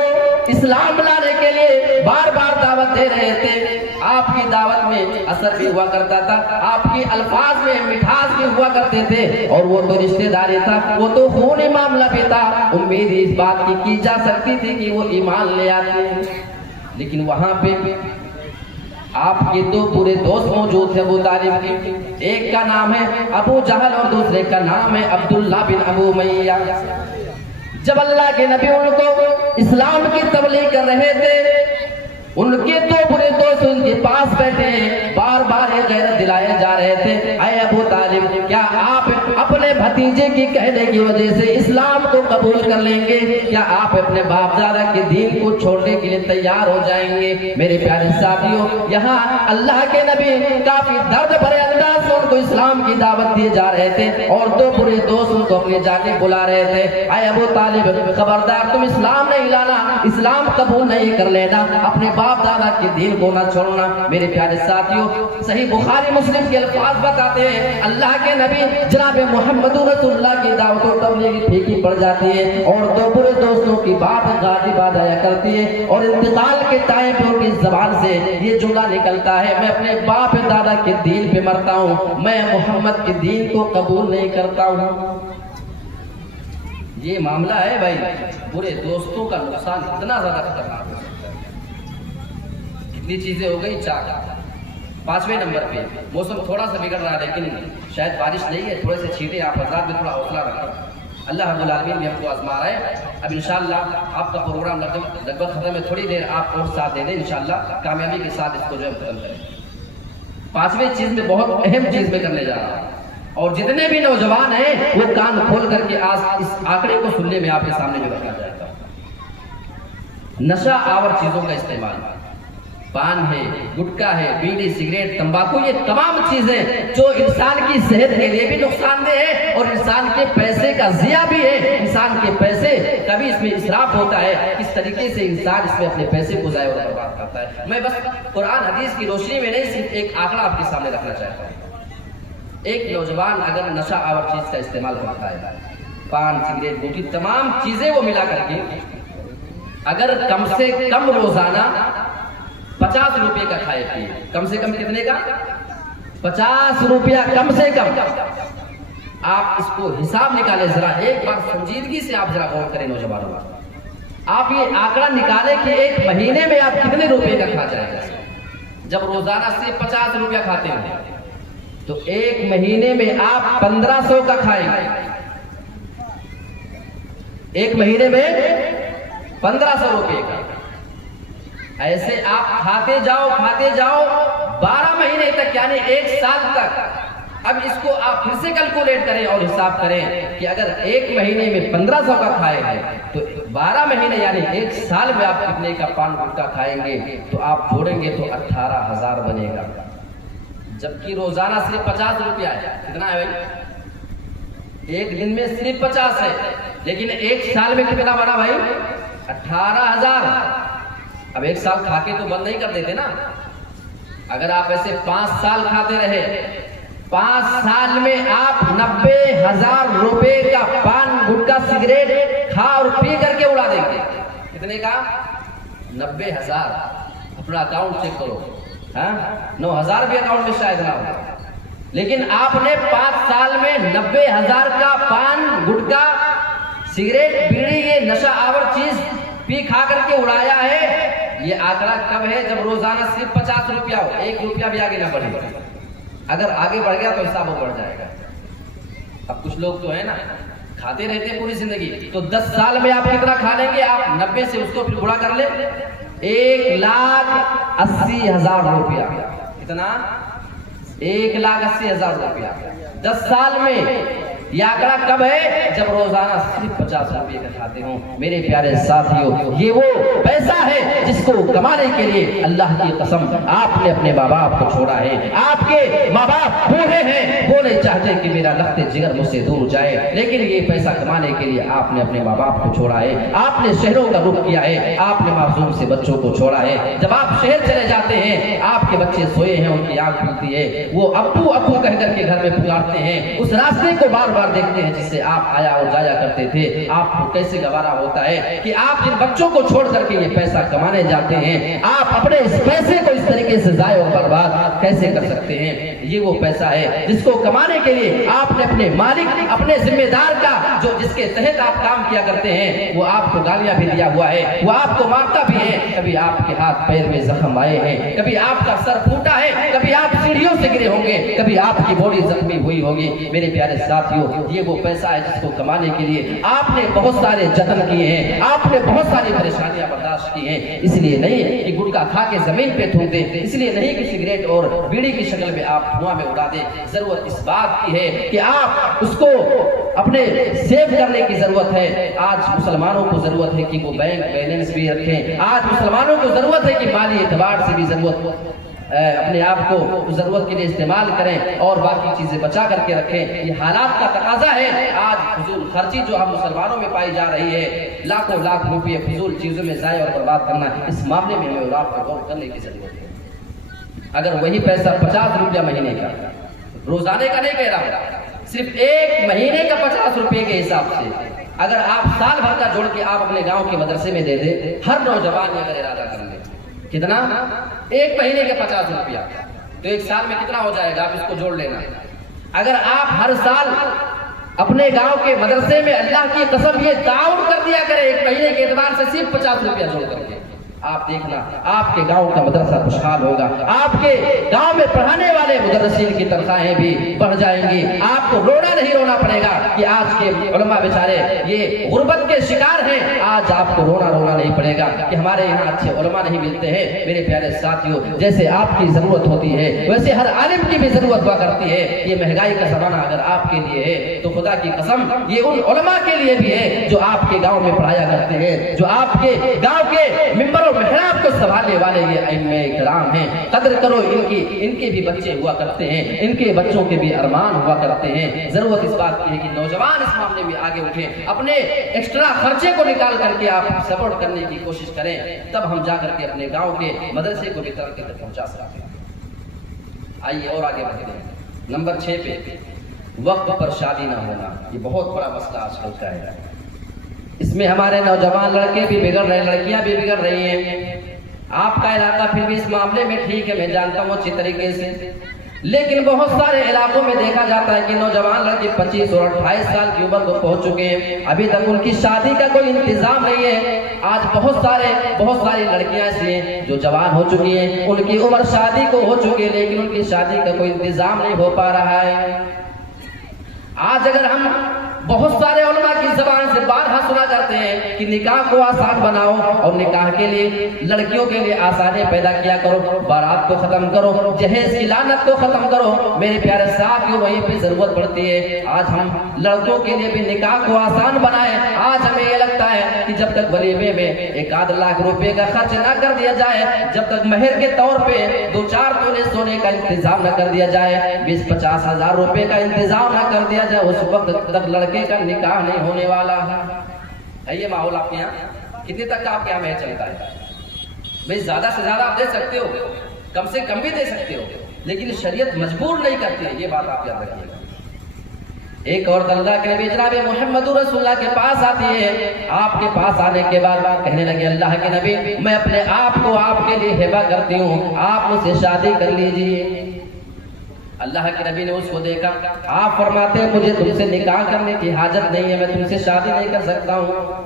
اسلام لانے کے لیے بار بار دعوت دے رہے تھے. آپ کی دعوت میں اثر بھی ہوا کرتا تھا, آپ کی الفاظ میں مٹھاس بھی ہوا کرتے تھے, اور وہ تو رشتہ داری تھا, وہ تو خونی معاملہ بھی تھا. امید اس بات کی جا سکتی تھی کہ وہ ایمان لے آتے. لیکن وہاں پہ آپ کے دو پورے دوست موجود تھے ابو طالب کے. ایک کا نام ہے ابو جہل اور دوسرے کا نام ہے عبداللہ بن ابو امیہ. جب اللہ کے نبی ان کو اسلام کی تبلیغ کر رہے تھے, ان کے دو بڑے دوست ان کے پاس بیٹھے ہیں, بار بار یہ غیرت دلائے جا رہے تھے اے ابو طالب کیا آپ اپنے بھتیجے کی کہنے کی وجہ سے اسلام کو قبول کر لیں گے, کیا آپ اپنے باپ دادا کے دین کو چھوڑنے کے لیے تیار ہو جائیں گے. میرے پیارے ساتھیوں, یہاں اللہ کے نبی کافی درد بھرے انداز سے ان کو اسلام کی دعوت دیے جا رہے تھے, اور دو برے دوست ان کو اپنی جانب بلا رہے تھے اے ابو طالب خبردار تم اسلام نہیں لانا, اسلام قبول نہیں کر لینا, اپنے باپ دادا کے دین کو نہ چھوڑنا. میرے پیارے ساتھیوں, صحیح بخاری مسلم کے الفاظ بتاتے ہیں اللہ کے نبی جناب محمد رسول اللہ کی دعوت و تبلیغ پھیکی پڑ جاتی ہے, اور دو برے دوستوں کی بات غالب آ جایا کرتی ہے, اور انتقال کے ٹائم پہ ان کی زبان سے یہ جملہ نکلتا ہے میں اپنے باپ دادا کے دین پہ مرتا ہوں, میں محمد کے دین کو قبول نہیں کرتا ہوں. یہ معاملہ ہے بھائی, برے دوستوں کا نقصان اتنا زیادہ خطرناک ہے. کتنی چیزیں ہو گئی. 4 5ویں نمبر پہ موسم تھوڑا سا بگڑ رہا ہے, لیکن شاید بارش نہیں ہے, تھوڑے سے چھینٹے آپ حضرات میں تھوڑا حوصلہ رکھیں. اللہ رب العالمین بھی ہم کو آزما رہا ہے. اب انشاءاللہ آپ کا پروگرام لگ بھگ ختم ہے, تھوڑی دیر آپ اور ساتھ دے دیں, انشاءاللہ کامیابی کے ساتھ اس کو جو ہے ختم کریں. 5ویں چیز میں بہت اہم چیز میں کرنے جا رہا ہوں, اور جتنے بھی نوجوان ہیں وہ کان کھول کر کے آج اس آنکڑے کو سننے میں آپ کے سامنے جو رکھا جائے گا. نشہ آور چیزوں کا استعمال. پان ہے، گٹکا ہے، بیڑی، سگریٹ، تمباکو، یہ تمام چیزیں جو انسان کی صحت کے لیے بھی نقصان دہ ہے اور انسان کے پیسے کا ضیاع بھی ہے. انسان کے پیسے کبھی اس میں اسراف ہوتا ہے، کس طریقے سے انسان اس میں اپنے پیسے کو ضائع اور برباد کرتا ہے. میں بس قرآن حدیث کی روشنی میں نہیں، صرف ایک آنکڑا آپ کے سامنے رکھنا چاہتا ہوں. ایک نوجوان اگر نشہ آور چیز کا استعمال کرتا ہے، پان، سگریٹ، گٹی، تمام چیزیں وہ ملا کر کے اگر کم سے کم روزانہ 50 روپے کا کھائے پیے، کم سے کم کتنے کا؟ 50 روپیہ کم سے کم. آپ اس کو حساب نکالیں ذرا، ایک بار سنجیدگی سے آپ ذرا غور کریں نوجوانوں. آپ یہ آنکڑا نکالیں کہ ایک مہینے میں آپ کتنے روپے کا کھا جائیں گے. جب روزانہ سے 50 روپیہ کھاتے ہیں تو ایک مہینے میں آپ 1500 کا کھائیں گے. ایک مہینے میں 1500 روپے کا. ایسے آپ کھاتے جاؤ 12 مہینے تک، یعنی ایک سال تک. اب اس کو آپ پھر سے کیلکولیٹ کریں اور حساب کریں کہ اگر ایک مہینے میں 1500 کا کھائے ہیں تو 12 مہینے یعنی ایک سال میں آپ کتنے کا پان گٹکا کھائیں گے. تو آپ جوڑیں گے تو 18,000 بنے گا. جبکہ روزانہ صرف 50 روپیہ ہے. کتنا ہے بھائی؟ ایک دن میں صرف 50 ہے، لیکن ایک سال میں کتنا بنا بھائی؟ 18,000. اب ایک سال کھا کے تو بند نہیں کر دیتے نا. اگر آپ ایسے 5 سال کھاتے رہے، 5 سال میں آپ 90,000 روپے کا پان گٹکا سگریٹ کھا اور پی کر کے اڑا دیں گے. کتنے کا؟ 90,000. اپنا اکاؤنٹ چیک کرو. 9,000 بھی اکاؤنٹ میں شاید نہ ہو. لیکن آپ نے 5 سال میں 90,000 کا پان گٹکا سگریٹ بیڑی یہ نشہ آور چیز پی کھا کر کے اڑایا ہے. یہ آنکڑا کب ہے؟ جب روزانہ صرف 50 روپیہ ہو. 1 روپیہ بھی آگے نہ بڑھے. اگر آگے بڑھ گیا تو حساب بڑھ جائے گا. اب کچھ لوگ تو ہے نا کھاتے رہتے ہیں پوری زندگی، تو 10 سال میں آپ کتنا کھا لیں گے؟ آپ 90 سے اس کو پھر گڑا کر لیں، 1,80,000 روپیہ. کتنا؟ 1,80,000 روپیہ 10 سال میں. یہ آنکڑا کب ہے؟ جب روزانہ صرف 50 روپے کا کھاتے ہوں. میرے پیارے ساتھیوں، یہ وہ پیسہ ہے جس کو کمانے کے لیے اللہ کی قسم آپ نے اپنے ماں باپ کو چھوڑا ہے. آپ کے ماں باپ بوڑھے ہیں، وہ نہیں چاہتے کہ میرا لخت جگر مجھ سے دور جائے، لیکن یہ پیسہ کمانے کے لیے آپ نے اپنے ماں باپ کو چھوڑا ہے. آپ نے شہروں کا رخ کیا ہے، آپ نے معصوم سے بچوں کو چھوڑا ہے. جب آپ شہر چلے جاتے ہیں، آپ کے بچے سوئے ہیں، ان کی آنکھ کھلتی ہے، وہ ابو ابو کہہ کر کے گھر میں پکارتے ہیں. اس راستے کو بار بار دیکھتے ہیں جس سے آپ آیا اور جایا کرتے تھے. آپ کو کیسے گوارا ہوتا ہے کہ آپ جن بچوں کو چھوڑ کر کے یہ پیسہ کمانے جاتے ہیں، آپ اپنے اس پیسے کو اس طریقے سے ضائع اور برباد کیسے کر سکتے ہیں؟ یہ وہ پیسہ ہے جس کو کمانے کے لیے آپ نے اپنے مالک، اپنے ذمہ دار کا جو جس کے تحت آپ کام کیا کرتے ہیں، وہ آپ کو گالیاں بھی دیا ہوا ہے، وہ آپ کو مارتا بھی ہے. کبھی آپ کے ہاتھ پیر میں زخم آئے ہیں، کبھی آپ کا سر پھوٹا ہے، کبھی آپ سیڑھیوں سے گرے ہوں گے، کبھی آپ کی باڈی زخمی ہوئی ہوگی. میرے پیارے ساتھیوں، یہ وہ پیسہ ہے جس کو کمانے کے لیے آپ نے بہت سارے جتن کیے ہیں، آپ نے بہت ساری پریشانیاں برداشت کی ہیں. اس لیے نہیں کہ گٹکا کھا کے زمین پہ تھوک دیں، اس لیے نہیں کہ سگریٹ اور بیڑی کی شکل میں آپ دھواں میں اڑا دیں. ضرورت اس بات کی ہے کہ آپ اس کو اپنے سیو کرنے کی ضرورت ہے. آج مسلمانوں کو ضرورت ہے کہ وہ بینک بیلنس بھی رکھیں. آج مسلمانوں کو ضرورت ہے کہ مالی اعتبار سے بھی ضرورت اپنے آپ کو ضرورت کے لیے استعمال کریں اور باقی چیزیں بچا کر کے رکھیں. یہ حالات کا تقاضا ہے. آج فضول خرچی جو ہم مسلمانوں میں پائی جا رہی ہے، لاکھوں لاکھ روپے فضول چیزوں میں ضائع اور برباد کرنا، اس معاملے میں ہمیں اور آپ کو غور کرنے کی ضرورت ہے. اگر وہی پیسہ 50 روپیہ مہینے کا، روزانے کا نہیں کہہ رہا، صرف ایک مہینے کا 50 روپے کے حساب سے اگر آپ سال بھر کا جوڑ کے آپ اپنے گاؤں کے مدرسے میں دے دیں، ہر نوجوان یہ اگر ارادہ کر لیں، کتنا؟ ایک مہینے کے 50 روپیہ، تو ایک سال میں کتنا ہو جائے گا؟ آپ اس کو جوڑ لینا. اگر آپ ہر سال اپنے گاؤں کے مدرسے میں اللہ کی قسم یہ تعاون کر دیا کریں، ایک مہینے کے اعتبار سے صرف 50 روپیہ جوڑ کر کے، آپ دیکھنا آپ کے گاؤں کا مدرسہ خوشحال ہوگا. آپ کے گاؤں میں پڑھانے والے مدرسین کی تنخواہیں بھی بڑھ جائیں گی. آپ کو رونا نہیں رونا پڑے گا کہ آج کے علماء بیچارے یہ غربت کے شکار ہیں. آج آپ کو رونا نہیں پڑے گا کہ ہمارے یہاں اچھے علماء نہیں ملتے ہیں. میرے پیارے ساتھیوں، جیسے آپ کی ضرورت ہوتی ہے ویسے ہر عالم کی بھی ضرورت ہوا کرتی ہے. یہ مہنگائی کا زمانہ اگر آپ کے لیے ہے تو خدا کی قسم یہ ان علماء کے لیے بھی ہے جو آپ کے گاؤں میں پڑھایا کرتے ہیں، جو آپ کے گاؤں کے ممبروں اور محراب کو سنبھالنے والے یہ ائمہ کرام ہیں، قدر کرو ان کے بھی بچے ہوا کرتے ہیں، ان کے بچوں کے بھی ارمان ہوا کرتے ہیں۔ ضرورت اس بات کی ہے کہ نوجوان اس معاملے میں آگے اٹھیں، اپنے ایکسٹرا خرچے کو نکال کر کے آپ سپورٹ کرنے کی کوشش کریں، تب ہم جا کر کے اپنے گاؤں کے مدرسے کو بھی ترقی تک پہنچا سکتے ہیں۔ آئیے اور آگے بڑھتے ہیں۔ نمبر 6 پہ وقت پر شادی نہ ہونا، یہ بہت بڑا مسئلہ آج کل کا ہے۔ اس میں ہمارے نوجوان لڑکے بھی بگڑ رہے ہیں، لڑکیاں بھی بگڑ رہی ہیں۔ آپ کا علاقہ پھر بھی اس معاملے میں ٹھیک ہے، میں جانتا ہوں اچھی طریقے سے، لیکن بہت سارے علاقوں میں دیکھا جاتا ہے کہ نوجوان لڑکے 25 اور 28 سال کی عمر کو پہنچ چکے ہیں، ابھی تک ان کی شادی کا کوئی انتظام نہیں ہے۔ آج بہت ساری لڑکیاں ایسی ہیں جو جوان ہو چکی ہیں، ان کی عمر شادی کو ہو چکی ہے، لیکن ان کی شادی کا کوئی انتظام نہیں ہو پا رہا ہے۔ آج اگر ہم بہت سارے علماء کی زبان سے بارہا سنا کرتے ہیں کہ نکاح کو آسان بناؤ اور نکاح کے لیے لڑکیوں کے لیے آسانی پیدا کیا کرو، بارات کو ختم کرو، جہیز کی لعنت کو ختم کرو، میرے پیارے ساتھیوں وہیں پہ ضرورت پڑتی ہے آج ہم لڑکوں کے لیے بھی نکاح کو آسان بنائیں۔ آج ہمیں یہ لگتا ہے کہ جب تک ولیمے میں 1-8 لاکھ روپے کا خرچ نہ کر دیا جائے، جب تک مہر کے طور پہ 2-4 تولے سونے کا انتظام نہ کر دیا جائے، 20-50 ہزار روپے کا انتظام نہ کر دیا جائے، اس وقت تک لڑکے کا نکاح نہیں ہونے والا ہے۔ یہ ماحول آپ کے یہاں کتنے تک کا آپ کے یہاں میں چلتا ہے؟ بھئی زیادہ سے زیادہ آپ دے سکتے ہو، کم سے کم بھی دے سکتے ہو، لیکن شریعت مجبور نہیں کرتی ہے، یہ بات آپ یاد رکھیے گا۔ ایک عورت اللہ کے نبی جناب محمد رسول اللہ کے پاس آتی ہے، آپ کے پاس آنے کے بعد کہنے لگے اللہ کے نبی میں اپنے آپ کو آپ کے لیے ہبہ کرتی ہوں، آپ مجھ سے شادی کر لیجئے۔ اللہ کے نبی نے اس کو دیکھا، آپ فرماتے ہیں مجھے تم سے نکاح کرنے کی حاجت نہیں ہے، میں تم سے شادی نہیں کر سکتا ہوں۔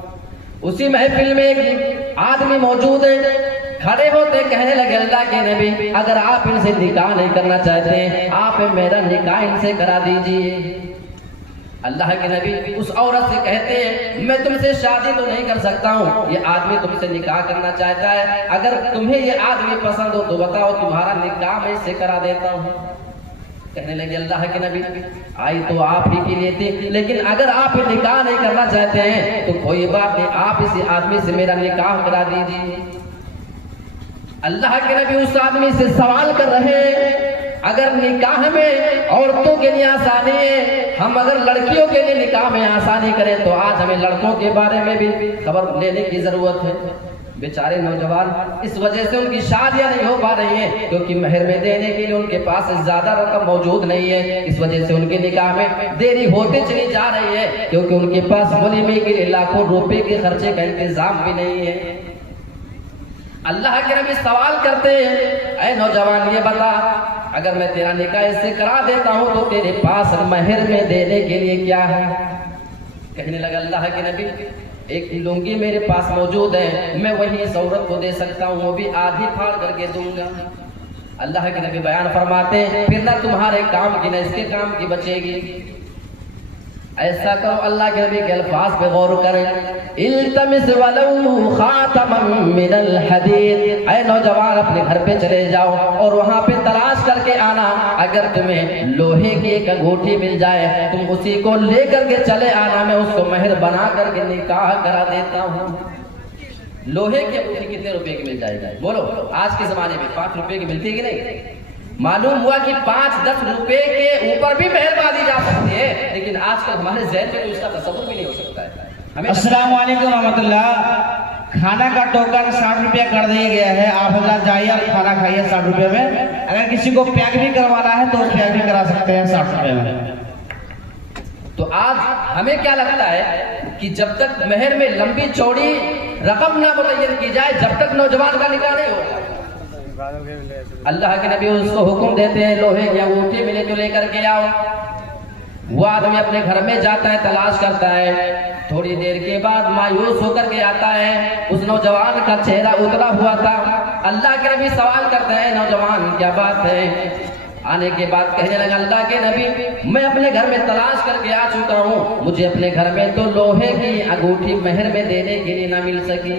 اسی محفل میں ایک آدمی موجود ہے، کھڑے ہوتے کہنے لگے اللہ کے نبی اگر آپ ان سے نکاح نہیں کرنا چاہتے ہیں آپ میرا نکاح ان سے کرا دیجئے۔ اللہ کے نبی اس عورت سے کہتے ہیں میں تم سے شادی تو نہیں کر سکتا ہوں، یہ آدمی تم سے نکاح کرنا چاہتا ہے، اگر تمہیں یہ آدمی پسند ہو تو بتاؤ تمہارا نکاح میں اس سے کرا دیتا ہوں۔ کہنے لگے اللہ کے نبی آئی تو آپ ہی کے لیے تھی، لیکن اگر آپ نکاح نہیں کرنا چاہتے ہیں تو کوئی بات نہیں، آپ اس آدمی سے میرا نکاح کرا دیجیے۔ اللہ کے نبی اس آدمی سے سوال کر رہے ہیں اگر نکاح میں عورتوں کے لیے آسانی ہے، ہم اگر لڑکیوں کے لیے نکاح میں آسانی کریں تو آج ہمیں لڑکوں کے بارے میں بھی خبر لینے کی ضرورت ہے۔ بیچارے نوجوان اس وجہ سے ان کی شادیاں نہیں ہو پا رہی ہیں کیونکہ مہر میں دینے کے لیے ان کے پاس زیادہ رقم موجود نہیں ہے، اس وجہ سے ان کے نکاح میں دیری ہوتے چلی جا رہی ہے کیونکہ ان کے پاس ولیمے کے لیے لاکھوں روپے کے خرچے کا انتظام بھی نہیں ہے۔ اللہ کے نبی سوال کرتے ہیں اے نوجوان یہ بتا اگر میں تیرا نکاح اس سے کرا دیتا ہوں تو تیرے پاس مہر میں دینے کے لیے کیا ہے؟ کہنے لگا اللہ کے نبی ایک لنگی میرے پاس موجود ہے، میں وہی اس عورت کو دے سکتا ہوں، وہ بھی آدھی پھاڑ کر کے دوں گا۔ اللہ کے نبی بیان فرماتے ہیں پھر نہ تمہارے کام کی نہ اس کے کام کی بچے گی۔ ایسا کرو اللہ کے نبی کے الفاظ پہ غور کریں، التمس ولو خاتما من الحدید، اے نوجوان اپنے گھر پہ چلے جاؤ اور وہاں پہ تلاش کر کے آنا، اگر تمہیں لوہے کی ایک انگوٹھی مل جائے تم اسی کو لے کر کے چلے آنا، میں اس کو مہر بنا کر کے نکاح کرا دیتا ہوں۔ لوہے کی انگوٹھی کتنے روپے کی مل جائے گا؟ بولو آج کے زمانے میں 5 روپے کی ملتی ہے کہ نہیں؟ معلوم ہوا کہ 5-10 روپے کے اوپر بھی مہر باندھی جا سکتی ہے، لیکن آج کل ہمارے ذہن میں اس کا تصور بھی نہیں ہو سکتا ہے۔ السلام علیکم ورحمۃ اللہ۔ کھانا کا ٹوکن 60 روپیہ کر دیا گیا ہے، آپ حضرات جائیے اور کھانا کھائیے 60 روپے میں، اگر کسی کو پیک بھی کروانا ہے تو پیک بھی کرا سکتے ہیں 60 روپے میں۔ تو آج ہمیں کیا لگتا ہے کہ جب تک مہر میں لمبی چوڑی رقم نہ متعین کی جائے جب تک نوجوان کا نکاح نہیں ہوگا۔ اللہ کے نبی اس کو حکم دیتے ہیں لوہے کی انگوٹھی ملے تو لے کر کے آؤ۔ وہ آدمی اپنے گھر میں جاتا ہے تلاش کرتا ہے، تھوڑی دیر کے بعد مایوس ہو کر کے آتا ہے، اس نوجوان کا چہرہ اترا ہوا تھا۔ اللہ کے نبی سوال کرتے ہیں نوجوان کیا بات ہے؟ آنے کے بعد کہنے لگا اللہ کے نبی میں اپنے گھر میں تلاش کر کے آ چکا ہوں، مجھے اپنے گھر میں تو لوہے کی انگوٹھی مہر میں دینے کے لیے نہ مل سکی۔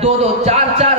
2-2, 4-4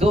2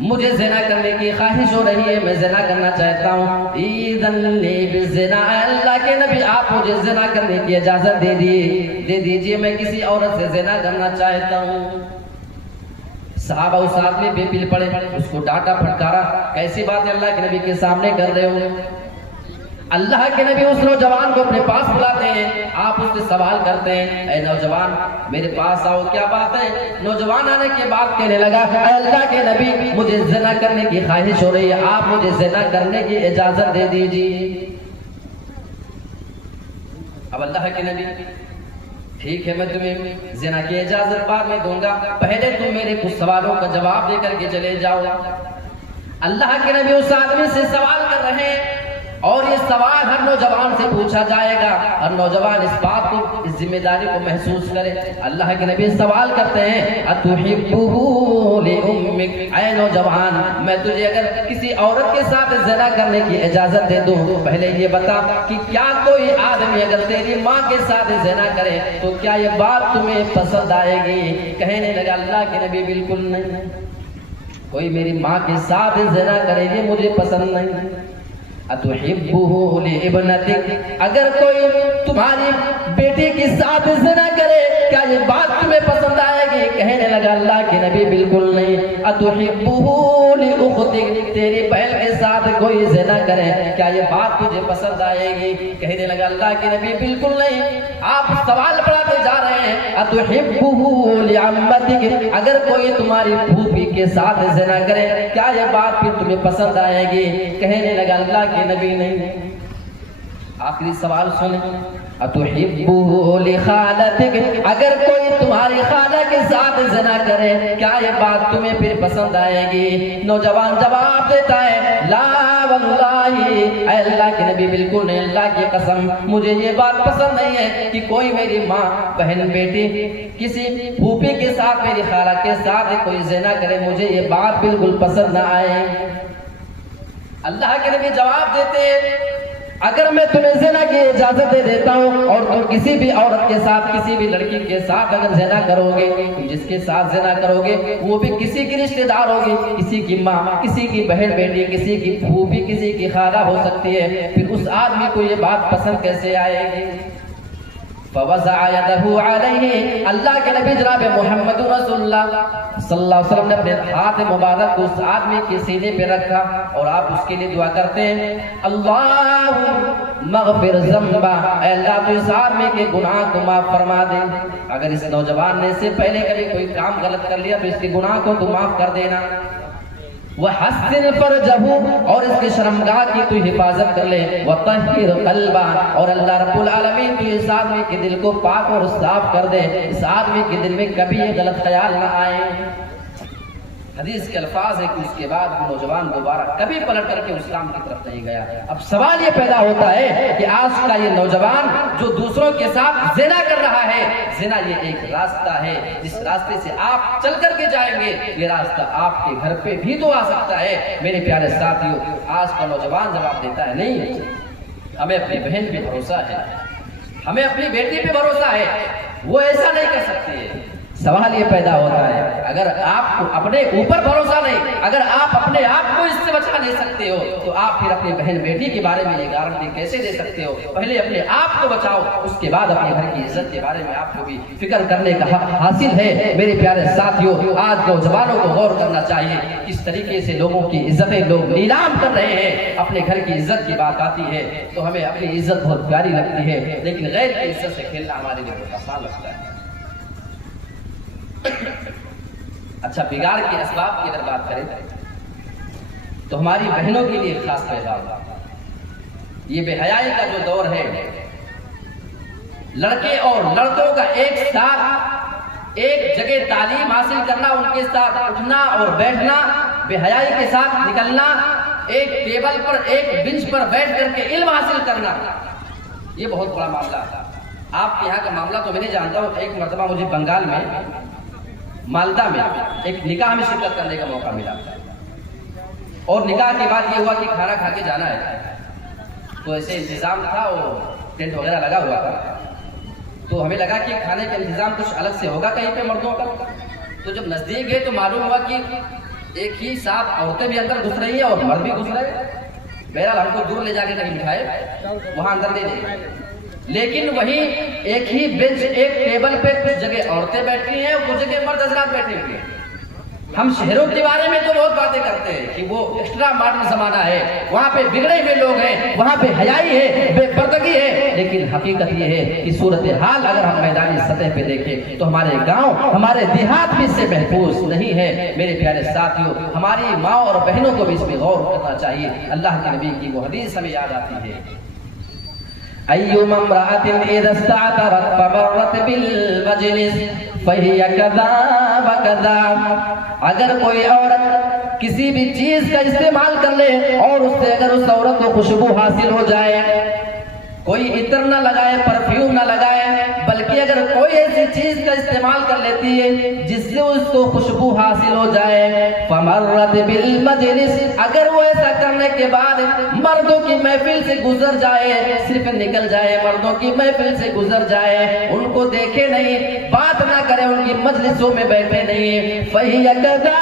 مجھے زنا کرنے کی خواہش ہو رہی ہے، میں زنا کرنا چاہتا ہوں، اذن لی بالزنا، اللہ کے نبی آپ مجھے زنا کرنے کی اجازت دے دیجئے، میں کسی عورت سے زنا کرنا چاہتا ہوں۔ صحابہ اس آدمی بے پل پڑے، اس کو ڈانٹا پھٹکارا، کیسی بات ہے اللہ کے نبی کے سامنے کر رہے ہو؟ اللہ کے نبی اس نوجوان کو اپنے پاس بلاتے ہیں، آپ اس سے سوال کرتے ہیں، اے نوجوان میرے پاس آؤ، کیا بات ہے؟ نوجوان آنے کے بعد کہنے لگا، اے اللہ کے نبی مجھے زنا کرنے کی خواہش ہو رہی ہے، آپ مجھے زنا کرنے کی اجازت دے دیجیے۔ اب اللہ کے نبی، ٹھیک ہے میں تمہیں زنا کی اجازت بعد میں دوں گا، پہلے تم میرے کچھ سوالوں کا جواب دے کر کے چلے جاؤ۔ اللہ کے نبی اس آدمی سے سوال کر رہے ہیں، اور یہ سوال ہر نوجوان سے پوچھا جائے گا، ہر نوجوان اس بات کو، اس ذمہ داری کو محسوس کرے۔ اللہ کے نبی سوال کرتے ہیں، اتحبہ لامک، اے نوجوان میں تجھے اگر کسی عورت کے ساتھ زنا کرنے کی اجازت دے دوں، پہلے یہ بتا کہ کیا کوئی آدمی اگر تیری ماں کے ساتھ زنا کرے تو کیا یہ بات تمہیں پسند آئے گی؟ کہنے لگا اللہ کے نبی بالکل نہیں، کوئی میری ماں کے ساتھ زنا کرے گی مجھے پسند نہیں۔ اتحبہ لابنتک، اگر کوئی تمہاری بیٹی کے ساتھ زنا کرے کیا یہ بات تمہیں پسند آئے گی؟ کہنے لگا اللہ کے نبی بالکل نہیں۔ اتحبہ لاختک، تیری بہن کے ساتھ کوئی زنا کرے کیا یہ بات تجھے پسند آئے گی؟ کہنے لگا اللہ کے نبی بالکل نہیں۔ آپ سوال بڑھاتے جا رہے ہیں، اتحبہ لعمتک، اگر کوئی تمہاری پھوپھی کے ساتھ زنا کرے کیا یہ بات پھر تمہیں پسند آئے گی؟ کہنے لگا اللہ کہ نبی نہیں۔ آخری سوال سنیں، اتحبہ لخالتک، اگر کوئی تمہاری خالہ کے ساتھ زنا کرے کیا یہ بات تمہیں پھر پسند آئے گی؟ نوجوان جواب دیتا ہے، لا واللہ، اے اللہ کے نبی بالکل نہیں، اللہ کی قسم مجھے یہ بات پسند نہیں ہے کہ کوئی میری ماں، بہن، بیٹی، کسی پھوپھی کے ساتھ، میری خالہ کے ساتھ کوئی زنا کرے، مجھے یہ بات بالکل پسند نہ آئے۔ اللہ کے نبی جواب دیتے ہیں، اگر میں تمہیں زنا کی اجازت دے دیتا ہوں اور تم کسی بھی عورت کے ساتھ، کسی بھی لڑکی کے ساتھ اگر زنا کرو گے، تم جس کے ساتھ زنا کرو گے وہ بھی کسی کی رشتہ دار ہوگی، کسی کی ماں، کسی کی بہن بیٹی، کسی کی پھوپھی، کسی کی خالہ ہو سکتی ہے، پھر اس آدمی کو یہ بات پسند کیسے آئے گی؟ فوضع يده علیہ، اللہ کے نبی جناب محمد رسول اللہ صلی اللہ علیہ وسلم نے اپنے ہاتھ مبارک کو اس آدمی کے سینے پہ رکھا اور آپ اس کے لیے دعا کرتے ہیں، اللہم اغفر ذنبا، اے اللہ تو اس آدمی کے گناہ کو معاف فرما دے۔ اگر اس نوجوان نے اس سے پہلے کبھی کوئی کام غلط کر لیا تو اس کے گناہ کو تو معاف کر دینا۔ وحسن فرجہ، اور اس کے شرمگاہ کی تو حفاظت کر لے، وطہر قلبہ، اور اللہ رب العالمین تو اس آدمی کے دل کو پاک اور صاف کر دے، اس آدمی کے دل میں کبھی یہ غلط خیال نہ آئے۔ حدیث کے الفاظ ہے کہ اس کے بعد وہ نوجوان دوبارہ کبھی پلٹ کر کے اسلام کی طرف نہیں گیا۔ اب سوال یہ پیدا ہوتا ہے کہ آج کا یہ نوجوان جو دوسروں کے ساتھ زنا کر رہا ہے، زنا یہ ایک راستہ ہے جس راستے سے آپ چل کر کے جائیں گے، یہ راستہ آپ کے گھر پہ بھی تو آ سکتا ہے۔ میرے پیارے ساتھیوں، آج کا نوجوان جواب دیتا ہے، نہیں، ہمیں اپنی بہن پہ بھروسہ ہے، ہمیں اپنی بیٹی پہ بھروسہ ہے، وہ ایسا نہیں کر سکتی ہے۔ سوال یہ پیدا ہوتا ہے، اگر آپ کو اپنے اوپر بھروسہ نہیں، اگر آپ اپنے آپ کو اس سے بچا نہیں سکتے ہو تو آپ پھر اپنی بہن بیٹی کے بارے میں یہ گارنٹی کیسے دے سکتے ہو؟ پہلے اپنے آپ کو بچاؤ، اس کے بعد اپنے گھر کی عزت کے بارے میں آپ کو بھی فکر کرنے کا حق حاصل ہے۔ میرے پیارے ساتھیوں، آج نوجوانوں کو غور کرنا چاہیے کس طریقے سے لوگوں کی عزتیں لوگ نیلام کر رہے ہیں۔ اپنے گھر کی عزت کی بات آتی ہے تو ہمیں اپنی عزت بہت پیاری لگتی ہے، لیکن غیر کی عزت سے کھیلنا ہمارے لیے بہت آسان لگتا ہے۔ اچھا، بگاڑ کے اسباب کی اگر بات کریں تو ہماری بہنوں کے لیے خاص پیغام، یہ بے حیائی کا جو دور ہے، لڑکے اور لڑکوں کا ایک ساتھ ایک جگہ تعلیم حاصل کرنا، ان کے ساتھ اٹھنا اور بیٹھنا، بے حیائی کے ساتھ نکلنا، ایک ٹیبل پر، ایک بنچ پر بیٹھ کر کے علم حاصل کرنا، یہ بہت بڑا معاملہ ہے۔ آپ کے یہاں کا معاملہ تو میں نہیں جانتا ہوں، ایک مرتبہ مجھے بنگال میں مالدہ میں ایک نکاح میں شرکت کرنے کا موقع ملا، اور نکاح کے بعد یہ ہوا کہ کھانا کھا کے جانا ہے، تو ایسے انتظام تھا، اور ٹینٹ وغیرہ لگا ہوا تھا، تو ہمیں لگا کہ کھانے کا انتظام کچھ الگ سے ہوگا کہیں پہ مردوں کا۔ تو جب نزدیک گئے تو معلوم ہوا کہ ایک ہی ساتھ عورتیں بھی اندر گھس رہی ہیں اور مرد بھی گھس رہے ہیں. بہرحال ہم کو دور لے جا کے کہیں بٹھائے, وہاں اندر نہیں لے گئے. لیکن وہی ایک ہی بینچ, ایک ٹیبل پہ کچھ جگہ عورتیں بیٹھی ہیں اور کچھ جگہ مرد حضرات بیٹھے ہوئے ہیں. ہم شہروں کے بارے میں تو بہت باتیں کرتے ہیں کہ وہ ایکسٹرا ماڈرن زمانہ ہے, وہاں پہ بگڑے ہوئے لوگ ہیں, وہاں پہ حیائی ہے, بے پردگی ہے. لیکن حقیقت یہ ہے کہ صورتحال اگر ہم میدانی سطح پہ دیکھیں تو ہمارے گاؤں, ہمارے دیہات بھی اس سے محفوظ نہیں ہے. میرے پیارے ساتھیوں, ہماری ماں اور بہنوں کو بھی اس میں غور کرنا چاہیے. اللہ کے نبی کی وہ حدیث ہمیں یاد آتی ہے, ایما امرأة اذا استعطرت فمرت بالمجلس فهي كذا وكذا. اگر کوئی عورت کسی بھی چیز کا استعمال کر لے اور اس سے اگر اس عورت کو خوشبو حاصل ہو جائے, کوئی عطر نہ لگائے, پرفیوم نہ لگائے, بلکہ اگر کوئی ایسی چیز کا استعمال کر لیتی ہے جس سے اس کو خوشبو حاصل ہو جائے, فمرت بالمجلس, اگر وہ ایسا کرنے کے بعد مردوں کی محفل سے گزر جائے, صرف نکل جائے, مردوں کی محفل سے گزر جائے, ان کو دیکھے نہیں, بات نہ کرے, ان کی مجلسوں میں بیٹھے نہیں, فَهِيَ كَذَا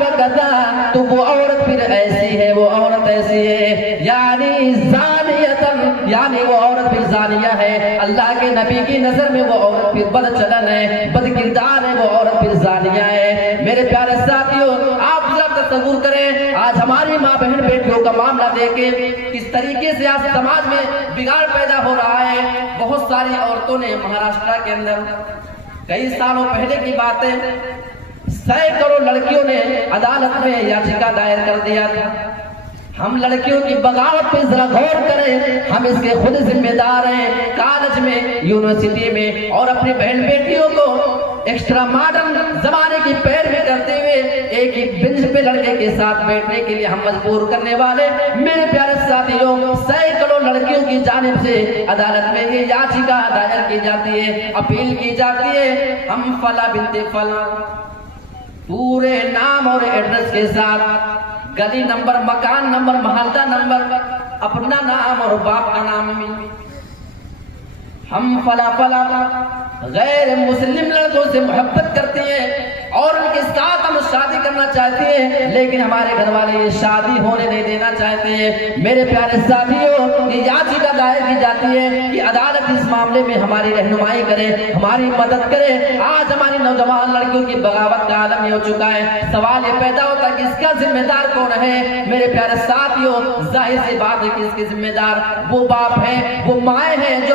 وَكَذَا, تو وہ عورت پھر ایسی ہے, وہ عورت ایسی ہے, یعنی زانیتن, یعنی وہ عورت پھر زانیہ ہے. اللہ کے نبی کی نظر میں وہ عورت پھر بد چلن ہے, بد کردار ہے, وہ عورت پھر زانیہ ہے. میرے پیارے ساتھیوں, آپ ذرا تصور کریں, آج ہماری ماں بہن بیٹیوں کا معاملہ دیکھیں کس طریقے سے آج سماج میں بگاڑ پیدا ہو رہا ہے. بہت ساری عورتوں نے مہاراشٹر کے اندر کئی سالوں پہلے کی باتیں, سینکڑوں لڑکیوں نے عدالت میں یاچکا دائر کر دیا تھا. ہم لڑکیوں کی بغاوت پہ ذرا غور کریں, ہم اس کے خود ذمہ دار ہیں. کالج میں, یونیورسٹی میں, اور اپنی بہن بیٹیوں کو ایکسٹرا ماڈرن زمانے کی پیروی کرتے ہوئے ایک ہی بنچ پہ لڑکے کے ساتھ بیٹھنے کے لیے ہم مجبور کرنے والے. میرے پیارے ساتھیوں, سینکڑوں لڑکیوں کی جانب سے عدالت میں یہ یاچکا دائر کی جاتی ہے, اپیل کی جاتی ہے, ہم فلاں بنت فلاں, پورے نام اور ایڈریس کے ساتھ, گلی نمبر, مکان نمبر, محلہ نمبر, اپنا نام اور باپ کا نام بھی, ہم فلاں فلاں غیر مسلم لڑکوں سے محبت کرتے ہیں اور ان کے ساتھ ہم شادی کرنا چاہتے ہیں, لیکن ہمارے گھر والے یہ شادی ہونے نہیں دینا چاہتے ہیں. میرے پیارے ساتھیوں, یہ یاچکا دائر کی جاتی ہے کہ عدالت اس معاملے میں ہماری رہنمائی کرے, ہماری مدد کرے. آج ہماری نوجوان لڑکیوں کی بغاوت کا عالم یہ ہو چکا ہے. سوال یہ پیدا ہوتا ہے کہ اس کا ذمہ دار کون ہے؟ میرے پیارے ساتھیوں, ظاہر سی بات ہے کہ اس کے ذمہ دار وہ باپ ہیں, وہ مائیں ہیں جو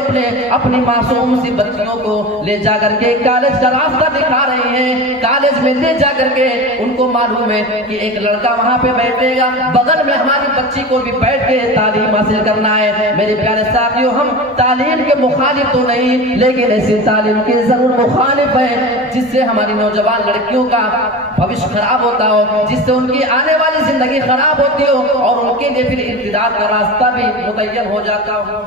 اپنی معصوم سی بچیوں کو لے جا کر کے کالج کا راستہ دکھا رہے ہیں. کالج میں لے جا کر کے ان کو معلوم ہے کہ ایک لڑکا وہاں پہ بیٹھے گا, بغل میں ہماری بچی کو بھی بیٹھ کے تعلیم حاصل کرنا ہے. میرے پیارے ساتھیوں, ہم تعلیم کے مخالف تو نہیں, لیکن ایسی تعلیم کے ضرور مخالف ہیں جس سے ہماری نوجوان لڑکیوں کا بھوش خراب ہوتا ہو, جس سے ان کی آنے والی زندگی خراب ہوتی ہو اور ان کے لیے پھر ارتداد کا راستہ بھی متعین ہو جاتا ہو.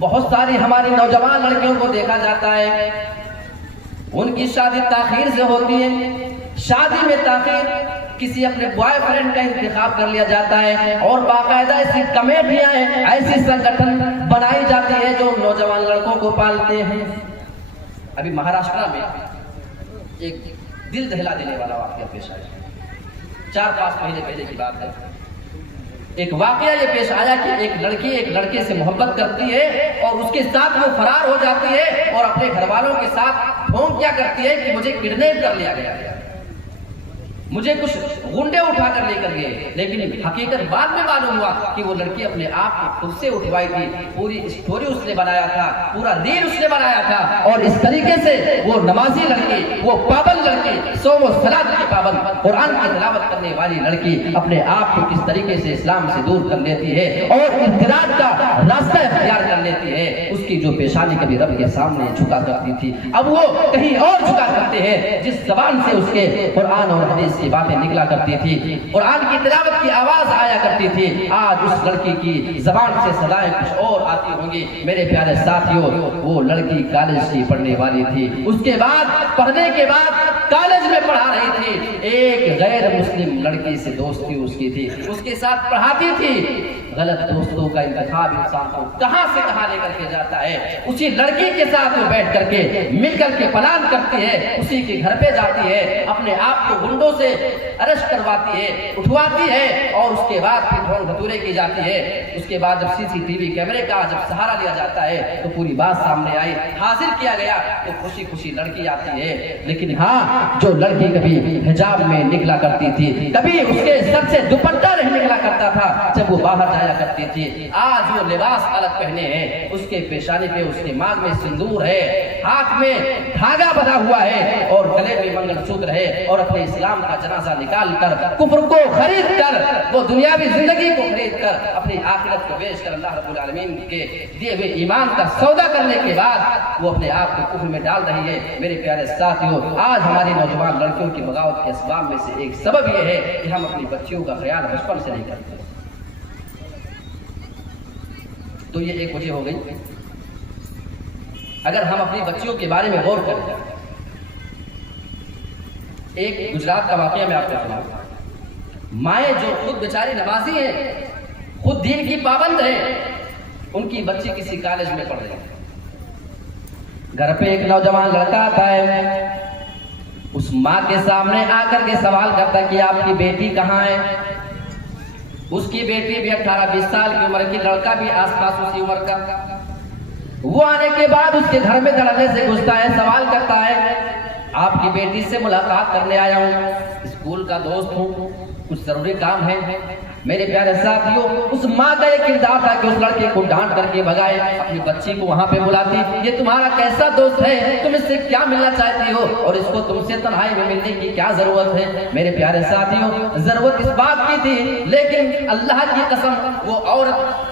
بہت ساری ہماری نوجوان لڑکیوں کو دیکھا جاتا ہے, ان کی شادی تاخیر سے ہوتی ہے. شادی میں تاخیر, کسی اپنے بوائے فرینڈ کا انتخاب کر لیا جاتا ہے اور باقاعدہ ایسی کمیٹیاں ہیں, ایسی سنگٹھن بنائی جاتی ہے جو نوجوان لڑکوں کو پالتے ہیں. ابھی مہاراشٹر میں ایک دل دہلا دینے والا واقعہ پیش آیا, 4-5 مہینے پہلے کی بات ہے. ایک واقعہ یہ پیش آیا کہ ایک لڑکی ایک لڑکے سے محبت کرتی ہے اور اس کے ساتھ وہ فرار ہو جاتی ہے اور اپنے گھر والوں کے ساتھ ڈھونگ کیا کرتی ہے کہ مجھے کڈنیپ کر لیا گیا, مجھے کچھ غنڈے اٹھا کر لے کر گئے. لیکن حقیقت بعد میں معلوم ہوا کہ وہ لڑکی اپنے آپ کو خود سے اٹھوائی تھی. پوری اسٹوری اس نے بنایا تھا, پورا ریل اس نے بنایا تھا, اور اس طریقے سے وہ نمازی لڑکی, وہ پابند لڑکی, صوم و صلاۃ کی پابند, قرآن کی تلاوت کرنے والی لڑکی اپنے آپ کو کس طریقے سے اسلام سے دور کر لیتی ہے اور ارتداد کا راستہ اختیار کر لیتی ہے. اس کی جو پیشانی کبھی رب کے سامنے جھکا کرتی تھی, اب وہ کہیں اور جھکا کرتے ہیں. جس زبان سے اس کے قرآن اور حدیث کی باتیں نکلا کرتی تھی, قرآن کی تلاوت کی آواز آیا کرتی تھی, آج اس لڑکی کی زبان سے صدائیں کچھ اور آتی ہوں گی. میرے پیارے ساتھیوں, وہ لڑکی کالج کی پڑھنے والی تھی. اس کے بعد پڑھنے کے بعد کالج میں پڑھا رہی تھی, ایک غیر مسلم لڑکی سے دوستی اس کی تھی, اس کے ساتھ پڑھاتی تھی. غلط دوستوں کا انتخاب انسان کو کہاں سے کہاں لے کر کے جاتا ہے. اسی لڑکی کے ساتھ وہ بیٹھ کر کے مل کر کے پلان کرتی ہے, اسی کے گھر پہ جاتی ہے, اپنے آپ کو گنڈوں سے ارسٹ کرواتی ہے, اٹھواتی ہے, اور اس کے بعد پھر ڈھول ڈھتورے کی جاتی ہے. اس کے بعد جب CCTV کیمرے کا جب سہارا لیا جاتا ہے تو پوری بات سامنے آئی, حاضر کیا گیا, تو خوشی خوشی لڑکی آتی ہے. لیکن ہاں, جو لڑکی کبھی حجاب میں نکلا کرتی تھی, کبھی اس کے سر سے دوپٹہ نہیں نکلا کرتا تھا جب وہ باہر جایا کرتی تھی, آج وہ لباس الگ پہنے ہیں, اس کے پیشانی پہ اس کے مانگ میں سندور ہے, ہاتھ میں دھاگا بندھا ہوا ہے, اور گلے میں منگل سوتر ہے, اور اپنے اسلام کا جنازہ نکال کر کفر کو خرید کر, وہ دنیاوی زندگی کو خرید کر, اپنی آخرت کو بیچ کر اللہ رب العالمین کے دیے ہوئے ایمان کا سودا کرنے کے بعد وہ اپنے آپ کو کفر میں ڈال رہی ہے. میرے پیارے ساتھیوں, آج ہماری نوجوان لڑکیوں کی بغاوت کے اسباب میں سے ایک سبب یہ ہے کہ ہم اپنی بچیوں کا خیال بچپن سے نہیں کرتے. تو یہ ایک وجہ ہو گئی. اگر ہم اپنی بچیوں کے بارے میں غور کریں, ایک گجرات کا واقعہ میں آپ کو سناؤں. مائیں جو خود بیچاری نمازی ہیں, خود دین کی پابند ہیں, ان کی بچی کسی کالج میں پڑھ رہی ہے. گھر پہ ایک نوجوان لڑکا آتا ہے, اس ماں کے سامنے آ کر کے سوال کرتا ہے کہ آپ کی بیٹی کہاں ہے. اس کی بیٹی بھی 18-20 سال کی عمر کی, لڑکا بھی آس پاس اسی عمر کا. وہ آنے کے بعد اس کے گھر میں دھڑلے سے گھستا ہے, سوال کرتا ہے آپ کی بیٹی سے ملاقات کرنے آیا ہوں, اسکول کا دوست ہوں, کچھ ضروری کام ہے. میرے پیارے ساتھیوں, اس ماں کا یہ کردار تھا کہ اس لڑکے کو ڈانٹ کر کے بھگائے, اپنی بچی کو وہاں پہ بلاتی, یہ تمہارا کیسا دوست ہے, تم اس سے کیا ملنا چاہتی ہو, اور اس کو تم سے تنہائی میں ملنے کی کیا ضرورت ہے. میرے پیارے ساتھیوں, ضرورت اس بات کی تھی, لیکن اللہ کی قسم وہ عورت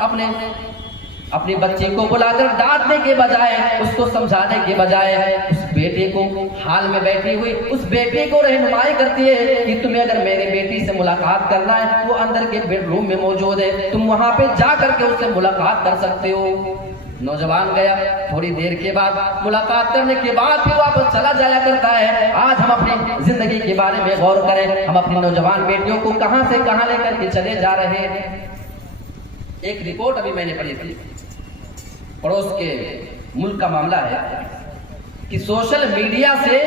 اپنی بچی کو بلا کر ڈانٹنے کے بجائے, اس کو سمجھانے کے بجائے, اس بیٹے کو حال میں بیٹھی ہوئی اس بیٹی کو رہنمائی کرتی ہے کہ تمہیں اگر میرے بیٹی سے ملاقات کرنا ہے, وہ اندر کے بیڈ روم میں موجود ہے, تم وہاں پہ جا کر کے اس سے ملاقات کر سکتے ہو. نوجوان گیا, تھوڑی دیر کے بعد ملاقات کرنے کے بعد بھی واپس چلا جایا کرتا ہے. آج ہم اپنی زندگی کے بارے میں غور کریں, ہم اپنی نوجوان بیٹیوں کو کہاں سے کہاں لے کر کے چلے جا رہے ہیں. ایک رپورٹ ابھی میں نے پڑھی تھی, پڑوس کے ملک کا معاملہ ہے کہ سوشل میڈیا سے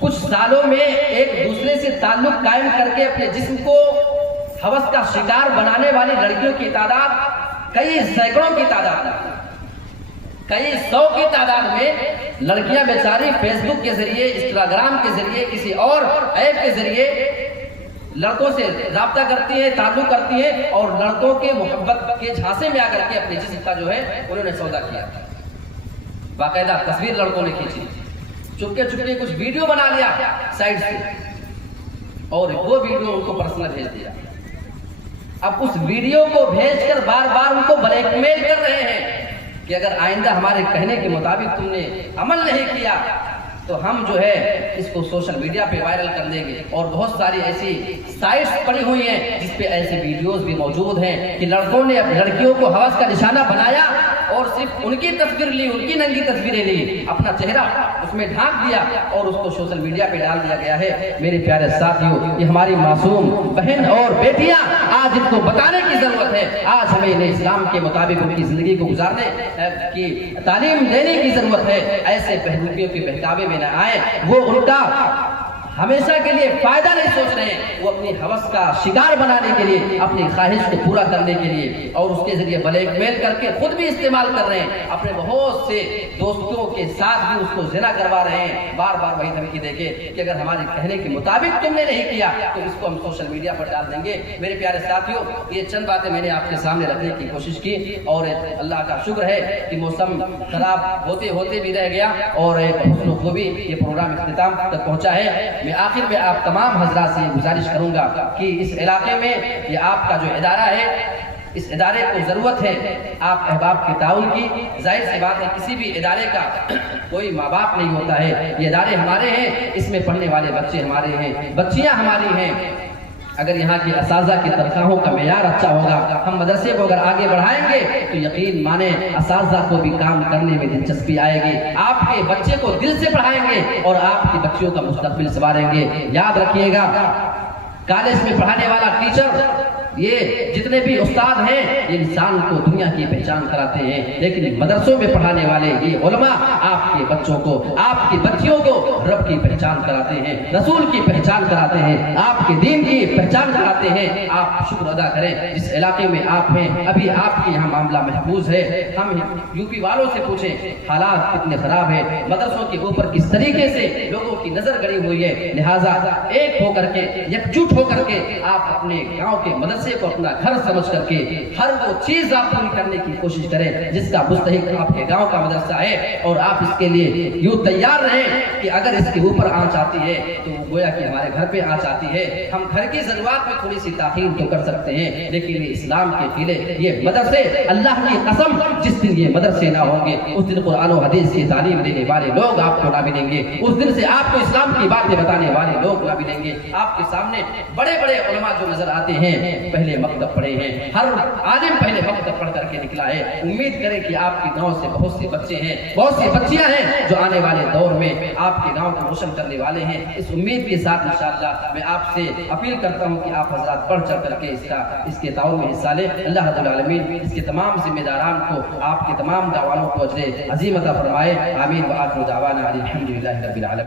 کچھ سالوں میں ایک دوسرے سے تعلق قائم کر کے اپنے جسم کو ہوس کا شکار بنانے والی لڑکیوں کی تعداد کئی سینکڑوں کی تعداد میں, کئی سو کی تعداد میں لڑکیاں بیچاری فیس بک کے ذریعے, انسٹاگرام کے ذریعے, کسی اور ایپ کے ذریعے لڑکوں سے رابطہ کرتی ہے, تعلق کرتی ہے, اور لڑکوں کے محبت کے جھانسے میں آ کر کے اپنے جسم کا جو ہے انہوں نے سودا کیا. باقاعدہ تصویر لڑکوں نے کھینچی, چپکے چپکے کچھ ویڈیو بنا لیا سائڈ سے, اور وہ ویڈیو ان کو پرسنل بھیج دیا. اب اس ویڈیو کو بھیج کر بار بار ان کو بلیک میل کر رہے ہیں کہ اگر آئندہ ہمارے کہنے کے مطابق تم نے عمل نہیں کیا تو ہم جو ہے اس کو سوشل میڈیا پہ وائرل کر دیں گے. اور بہت ساری ایسی سائٹس پڑی ہوئی ہیں جس پہ ایسی ویڈیوز بھی موجود ہیں کہ لڑکوں نے لڑکیوں کو ہوس کا نشانہ بنایا, اور صرف ان کی تصویر لی, ان کی ننگی تصویریں لی, اپنا چہرہ اس میں ڈھانپ دیا, اور اس کو سوشل میڈیا پہ ڈال دیا گیا ہے. میرے پیارے ساتھیوں, یہ ہماری معصوم بہن اور بیٹیاں, آج ان کو بتانے کی ضرورت ہے. آج ہمیں انہیں اسلام کے مطابق ان کی زندگی کو گزارنے کی تعلیم دینے کی ضرورت ہے. ایسے بہنویوں کے بہکاوے میں نہ آئے, وہ ان کا ہمیشہ کے لیے فائدہ نہیں سوچ رہے ہیں, وہ اپنی ہوس کا شکار بنانے کے لیے, اپنی خواہش کو پورا کرنے کے لیے, اور اس کے ذریعے بلیک میل کر کے خود بھی استعمال کر رہے ہیں. اپنے بہت سے دوستوں کے ساتھ بھی اس کو زنا کروا رہے ہیں. بار بار وہی دھمکی دے کے کہ اگر ہمارے کہنے کے مطابق تم نے نہیں کیا تو اس کو ہم سوشل میڈیا پر ڈال دیں گے. میرے پیارے ساتھیوں, یہ چند باتیں میں نے آپ کے سامنے رکھنے کی کوشش کی, اور اللہ کا شکر ہے کہ موسم خراب ہوتے ہوتے بھی رہ گیا, اور حسن و خوبی یہ پروگرام اختتام تک پہنچا ہے. میں آخر میں آپ تمام حضرات سے گزارش کروں گا کہ اس علاقے میں یہ آپ کا جو ادارہ ہے, اس ادارے کو ضرورت ہے آپ احباب کے تعاون کی. ظاہر سی بات ہے کسی بھی ادارے کا کوئی ماں باپ نہیں ہوتا ہے, یہ ادارے ہمارے ہیں, اس میں پڑھنے والے بچے ہمارے ہیں, بچیاں ہماری ہیں. اگر یہاں کی اساتذہ کی تنخواہوں کا معیار اچھا ہوگا, ہم مدرسے کو اگر آگے بڑھائیں گے تو یقین مانے اساتذہ کو بھی کام کرنے میں دلچسپی آئے گی. آپ کے بچے کو دل سے پڑھائیں گے اور آپ کی بچیوں کا مستقبل سنواریں گے. یاد رکھیے گا, کالج میں پڑھانے والا ٹیچر یہ جتنے بھی استاد ہیں یہ انسان کو دنیا کی پہچان کراتے ہیں، لیکن مدرسوں میں پڑھانے والے یہ علماء آپ کے بچوں کو، آپ کی بچیوں کو رب کی پہچان کراتے ہیں، رسول کی پہچان کراتے ہیں، آپ کے دین کی پہچان کراتے ہیں۔ آپ شکر ادا کریں جس علاقے میں آپ ہیں، ابھی آپ کے یہاں معاملہ محفوظ ہے۔ ہم یو پی والوں سے پوچھیں حالات کتنے خراب ہیں، مدرسوں کے اوپر کس طریقے سے لوگوں کی نظر گڑی ہوئی ہے۔ لہٰذا ایک ہو کر کے، یکجٹ ہو کر کے آپ اپنے گاؤں کے مدرسے کو اپنا گھر سمجھ کر کے ہر وہ چیز آپ پوری کرنے کی کوشش کریں جس کا مستحق آپ کے گاؤں کا مدرسہ ہے، اور آپ اس کے لیے یوں تیار رہیں کہ اگر اس کے اوپر آنچ آتی ہے تو گویا کہ ہمارے گھر پہ آنچ آتی ہے۔ ہم گھر کی ضرورت میں تھوڑی سی تاخیر تو کر سکتے ہیں، لیکن یہ اسلام کے قلعے، یہ مدرسے، اللہ کی قسم جس دن یہ مدرسے نہ ہوں گے اس دن قرآن و حدیث کی تعلیم دینے والے لوگ آپ کو نہ ملیں گے، اس دن سے آپ کو اسلام کی باتیں بتانے والے لوگ نہ ملیں گے۔ آپ کے سامنے بڑے بڑے علماء جو نظر آتے ہیں پہلے مکتب پڑھے ہیں، ہر عالم پہلے مکتب پڑھ کر کے نکلا ہے۔ امید کریں کہ آپ کے گاؤں سے بہت سے بچے ہیں، بہت سی بچیاں ہیں جو آنے والے دور میں آپ کے گاؤں کو روشن کرنے والے ہیں۔ اس امید کے ساتھ انشاءاللہ میں آپ سے اپیل کرتا ہوں کہ آپ حضرات بڑھ چڑھ کر کے اس کے تعاون میں حصہ لیں۔ اللہ رب العالمین اس کے تمام ذمہ داران کو، آپ کے تمام دعوانوں کو اجر عظیم عطا فرمائے۔ آمین وآخر دعوانا الحمدللہ رب العالمین۔